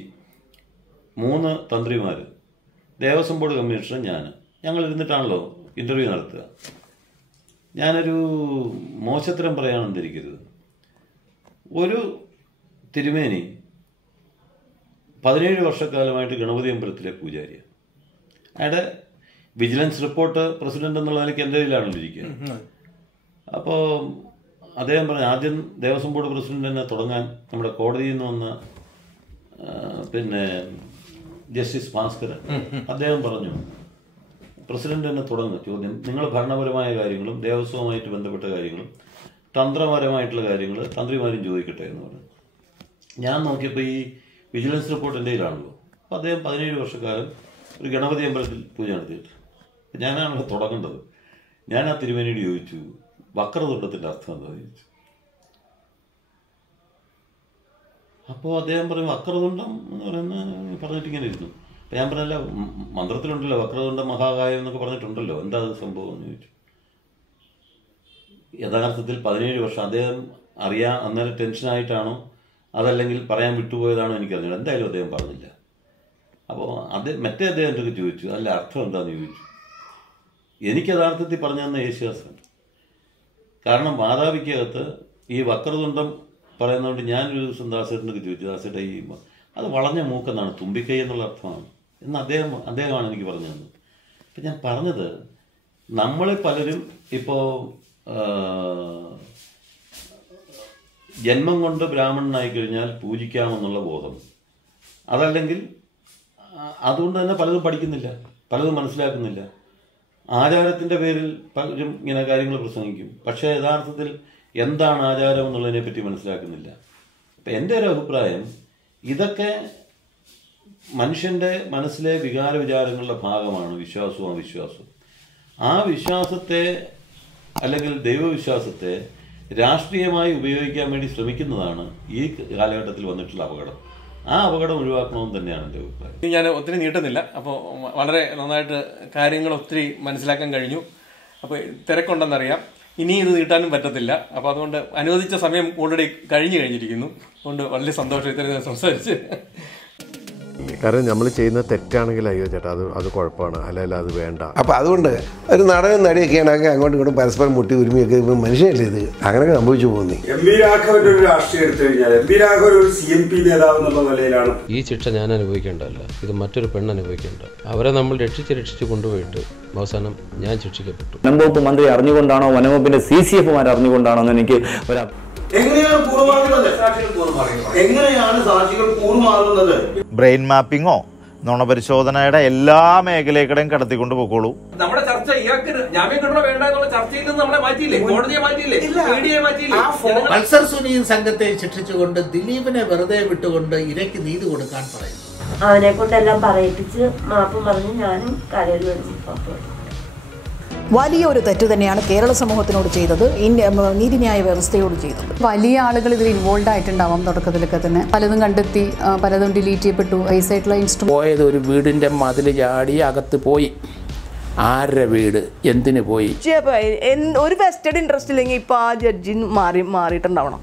3 തന്ത്രിമാർ, ദേവസ്വം ബോർഡ് കമ്മീഷണർ, ഞങ്ങൾ ഇരുന്നിട്ടാണല്ലോ ഇൻ്റർവ്യൂ നടത്തുക. ഞാനൊരു മോശത്തരം പറയാണെന്ന് ധരിക്കരുത്. ഒരു തിരുമേനി 17 വർഷക്കാലമായിട്ട് ഗണപതി അമ്പലത്തിലെ പൂജാരിയാണ്. അയാളുടെ വിജിലൻസ് റിപ്പോർട്ട് പ്രസിഡന്റ് എന്നുള്ള നിലയ്ക്ക് എൻ്റെ കയ്യിലാണല്ലോ ഇരിക്കുക. അപ്പോൾ അദ്ദേഹം പറഞ്ഞു, ആദ്യം ദേവസ്വം ബോർഡ് പ്രസിഡന്റ് തന്നെ തുടങ്ങാൻ നമ്മുടെ കോടതിയിൽ നിന്ന് വന്ന ജസ്റ്റിസ് ഭാസ്കരൻ, അദ്ദേഹം പറഞ്ഞു, പ്രസിഡന്റ് തന്നെ തുടർന്ന് ചോദ്യം, നിങ്ങൾ ഭരണപരമായ കാര്യങ്ങളും ദേവസ്വവുമായിട്ട് ബന്ധപ്പെട്ട കാര്യങ്ങളും തന്ത്രപരമായിട്ടുള്ള കാര്യങ്ങൾ തന്ത്രിമാരും ചോദിക്കട്ടെ എന്ന് പറഞ്ഞു. ഞാൻ നോക്കിയപ്പോൾ ഈ വിജിലൻസ് റിപ്പോർട്ട് എൻ്റെ കയ്യിലാണല്ലോ. അപ്പോൾ അദ്ദേഹം 17 വർഷക്കാലം ഒരു ഗണപതി അമ്പലത്തിൽ പൂജ നടത്തിയിട്ട് ഞാനാണല്ലോ തുടങ്ങേണ്ടത്. ഞാൻ ആ തിരുമേനിയോട് ചോദിച്ചു, വക്രതുണ്ടത്തിൻ്റെ അർത്ഥം എന്താണെന്ന് ചോദിച്ചു. അപ്പോൾ അദ്ദേഹം പറയും വക്രതുണ്ടം എന്ന് പറഞ്ഞിട്ടിങ്ങനെ ഇരുന്നു. അപ്പം ഞാൻ പറഞ്ഞല്ല, മന്ത്രത്തിലുണ്ടല്ലോ വക്രതുണ്ടം മഹാകായം എന്നൊക്കെ പറഞ്ഞിട്ടുണ്ടല്ലോ, എന്താ അത് സംഭവം എന്ന് ചോദിച്ചു. യഥാർത്ഥത്തിൽ 17 വർഷം അദ്ദേഹം അന്നേരം ടെൻഷനായിട്ടാണോ അതല്ലെങ്കിൽ പറയാൻ വിട്ടുപോയതാണോ എനിക്കറിഞ്ഞില്ല. എന്തായാലും അദ്ദേഹം പറഞ്ഞില്ല. അപ്പോൾ മറ്റേ അദ്ദേഹം എന്തൊക്കെ ചോദിച്ചു, അല്ല അർത്ഥം എന്താണെന്ന് ചോദിച്ചു. എനിക്ക് യഥാർത്ഥത്തിൽ പറഞ്ഞു തന്ന യേശുദാസാണ്. കാരണം മാതാവിക്കകത്ത് ഈ വക്രതുണ്ടം പറയുന്നതുകൊണ്ട് ഞാനൊരു ദിവസം ദാസേട്ടനൊക്കെ ചോദിച്ചു, ദാസേട്ട ഈ അത് വളഞ്ഞ മൂക്കെന്നാണ്, തുമ്പിക്കൈ എന്നുള്ള അർത്ഥമാണ് എന്ന് അദ്ദേഹമാണ് എനിക്ക് പറഞ്ഞു തന്നത്. അപ്പം ഞാൻ പറഞ്ഞത്, നമ്മളെ പലരും ഇപ്പോൾ ജന്മം കൊണ്ട് ബ്രാഹ്മണനായി കഴിഞ്ഞാൽ പൂജിക്കാമെന്നുള്ള ബോധം, അതല്ലെങ്കിൽ അതുകൊണ്ട് തന്നെ പലതും പഠിക്കുന്നില്ല, പലതും മനസ്സിലാക്കുന്നില്ല. ആചാരത്തിൻ്റെ പേരിൽ പലരും ഇങ്ങനെ കാര്യങ്ങൾ പ്രസംഗിക്കും, പക്ഷേ യഥാർത്ഥത്തിൽ എന്താണ് ആചാരം എന്നുള്ളതിനെ പറ്റി മനസ്സിലാക്കുന്നില്ല. അപ്പം എൻ്റെ ഒരു അഭിപ്രായം, ഇതൊക്കെ മനുഷ്യൻ്റെ മനസ്സിലെ വികാര വിചാരങ്ങളുടെ ഭാഗമാണ്, വിശ്വാസവും അവിശ്വാസവും. ആ വിശ്വാസത്തെ അല്ലെങ്കിൽ ദൈവവിശ്വാസത്തെ രാഷ്ട്രീയമായി ഉപയോഗിക്കാൻ വേണ്ടി ശ്രമിക്കുന്നതാണ് ഈ കാലഘട്ടത്തിൽ വന്നിട്ടുള്ള അപകടം. ആ അപകടം ഒഴിവാക്കണമെന്ന് തന്നെയാണ് എൻ്റെ അഭിപ്രായം. ഞാൻ ഒത്തിരി നീട്ടുന്നില്ല. അപ്പോൾ വളരെ നന്നായിട്ട് കാര്യങ്ങൾ ഒത്തിരി മനസ്സിലാക്കാൻ കഴിഞ്ഞു. അപ്പോൾ തിരക്കുണ്ടെന്നറിയാം, ഇനി ഇത് നീട്ടാനും പറ്റത്തില്ല. അപ്പോൾ അതുകൊണ്ട് അനുവദിച്ച സമയം ഓൾറെഡി കഴിഞ്ഞിരിക്കുന്നു. അതുകൊണ്ട് വളരെ സന്തോഷം ഇത്രയും സംസാരിച്ച്. കാരണം നമ്മൾ ചെയ്യുന്ന തെറ്റാണെങ്കിൽ അയ്യോ ചേട്ടാ അത് കുഴപ്പമാണ്, അല്ലെങ്കിൽ അത് വേണ്ട. അപ്പോൾ അതുകൊണ്ട് ഒരു നടനും നടിയൊക്കെയാണെങ്കിൽ അങ്ങോട്ടും ഇങ്ങോട്ടും പരസ്പരം മുട്ടി ഉരുമിയൊക്കെ മനുഷ്യനല്ലേ ഇത്, അങ്ങനെയൊക്കെ സംഭവിച്ചു പോകുന്നു. എം.വി. രാഘവന്റെ ഒരു രാഷ്ട്രീയം എടുത്തു കഴിഞ്ഞാൽ എം.വി. രാഘവൻ ഒരു CMP നേതാവ് എന്നുള്ള നിലയിലാണ്. ഈ ശിക്ഷ ഞാൻ അനുഭവിക്കേണ്ടതല്ല, ഇത് മറ്റൊരു പെണ്ണ് അനുഭവിക്കേണ്ട. അവരെ നമ്മൾ രക്ഷിച്ച് കൊണ്ടുപോയിട്ട് അവസാനം ഞാൻ ശിക്ഷിക്കപ്പെട്ടു. വനംവകുപ്പ് മന്ത്രി അറിഞ്ഞുകൊണ്ടാണോ വനംവകുപ്പിന്റെ CCFമാർ അറിഞ്ഞുകൊണ്ടാണോ എന്ന് എനിക്ക് എങ്ങനെയാണ് സാക്ഷികൾ കൂറുമാറുന്നത്? ബ്രെയിൻ മാപ്പിങ്ങോ നുണപരിശോധനയുടെ എല്ലാ മേഖലകളെയും കടത്തിക്കൊണ്ട് പോയിക്കോളൂ. നമ്മുടെ ചർച്ച ഇയാൾക്ക് ജാമ്യം കിട്ടണോ വേണ്ട എന്നുള്ള ചർച്ചയിൽ നിന്ന് നമ്മളെ മാറ്റിയില്ലേ, കോടതിയെ മാറ്റിയില്ലേ, മീഡിയയെ മാറ്റിയില്ലേ. പൾസർ സുനിയും സംഘത്തെ ശിക്ഷിച്ചുകൊണ്ട് ദിലീപിനെ വെറുതെ വിട്ടുകൊണ്ട് ഇരയ്ക്ക് നീതി കൊടുക്കാൻ പറയുന്നു. അവനെ കൊണ്ടെല്ലാം പറയിപ്പിച്ച് മാപ്പ് പറഞ്ഞ് ഞാനും കരയിൽ വരുന്നു. വലിയൊരു തെറ്റ് തന്നെയാണ് കേരള സമൂഹത്തിനോട് ചെയ്തത്, നീതിന്യായ വ്യവസ്ഥയോട് ചെയ്തത്. വലിയ ആളുകൾ ഇതിൽ ഇൻവോൾവ് ആയിട്ടുണ്ടാവാം. തുടക്കത്തിലൊക്കെ തന്നെ പലതും കണ്ടെത്തി, പലതും ഡിലീറ്റ് ചെയ്യപ്പെട്ടു. ഐസൈറ്റുള്ള ഇൻസ്ട്രുമെന്റ് പോയത് ഒരു വീടിന്റെ മതിൽ ചാടി അകത്ത് പോയി. ആരുടെ വീട്, എന്തിനു പോയി? ഒരു വെസ്റ്റഡ് ഇൻട്രസ്റ്റ് ഇല്ലെങ്കിൽ ഇപ്പൊ ആ ജഡ്ജി മാറിയിട്ടുണ്ടാവണം.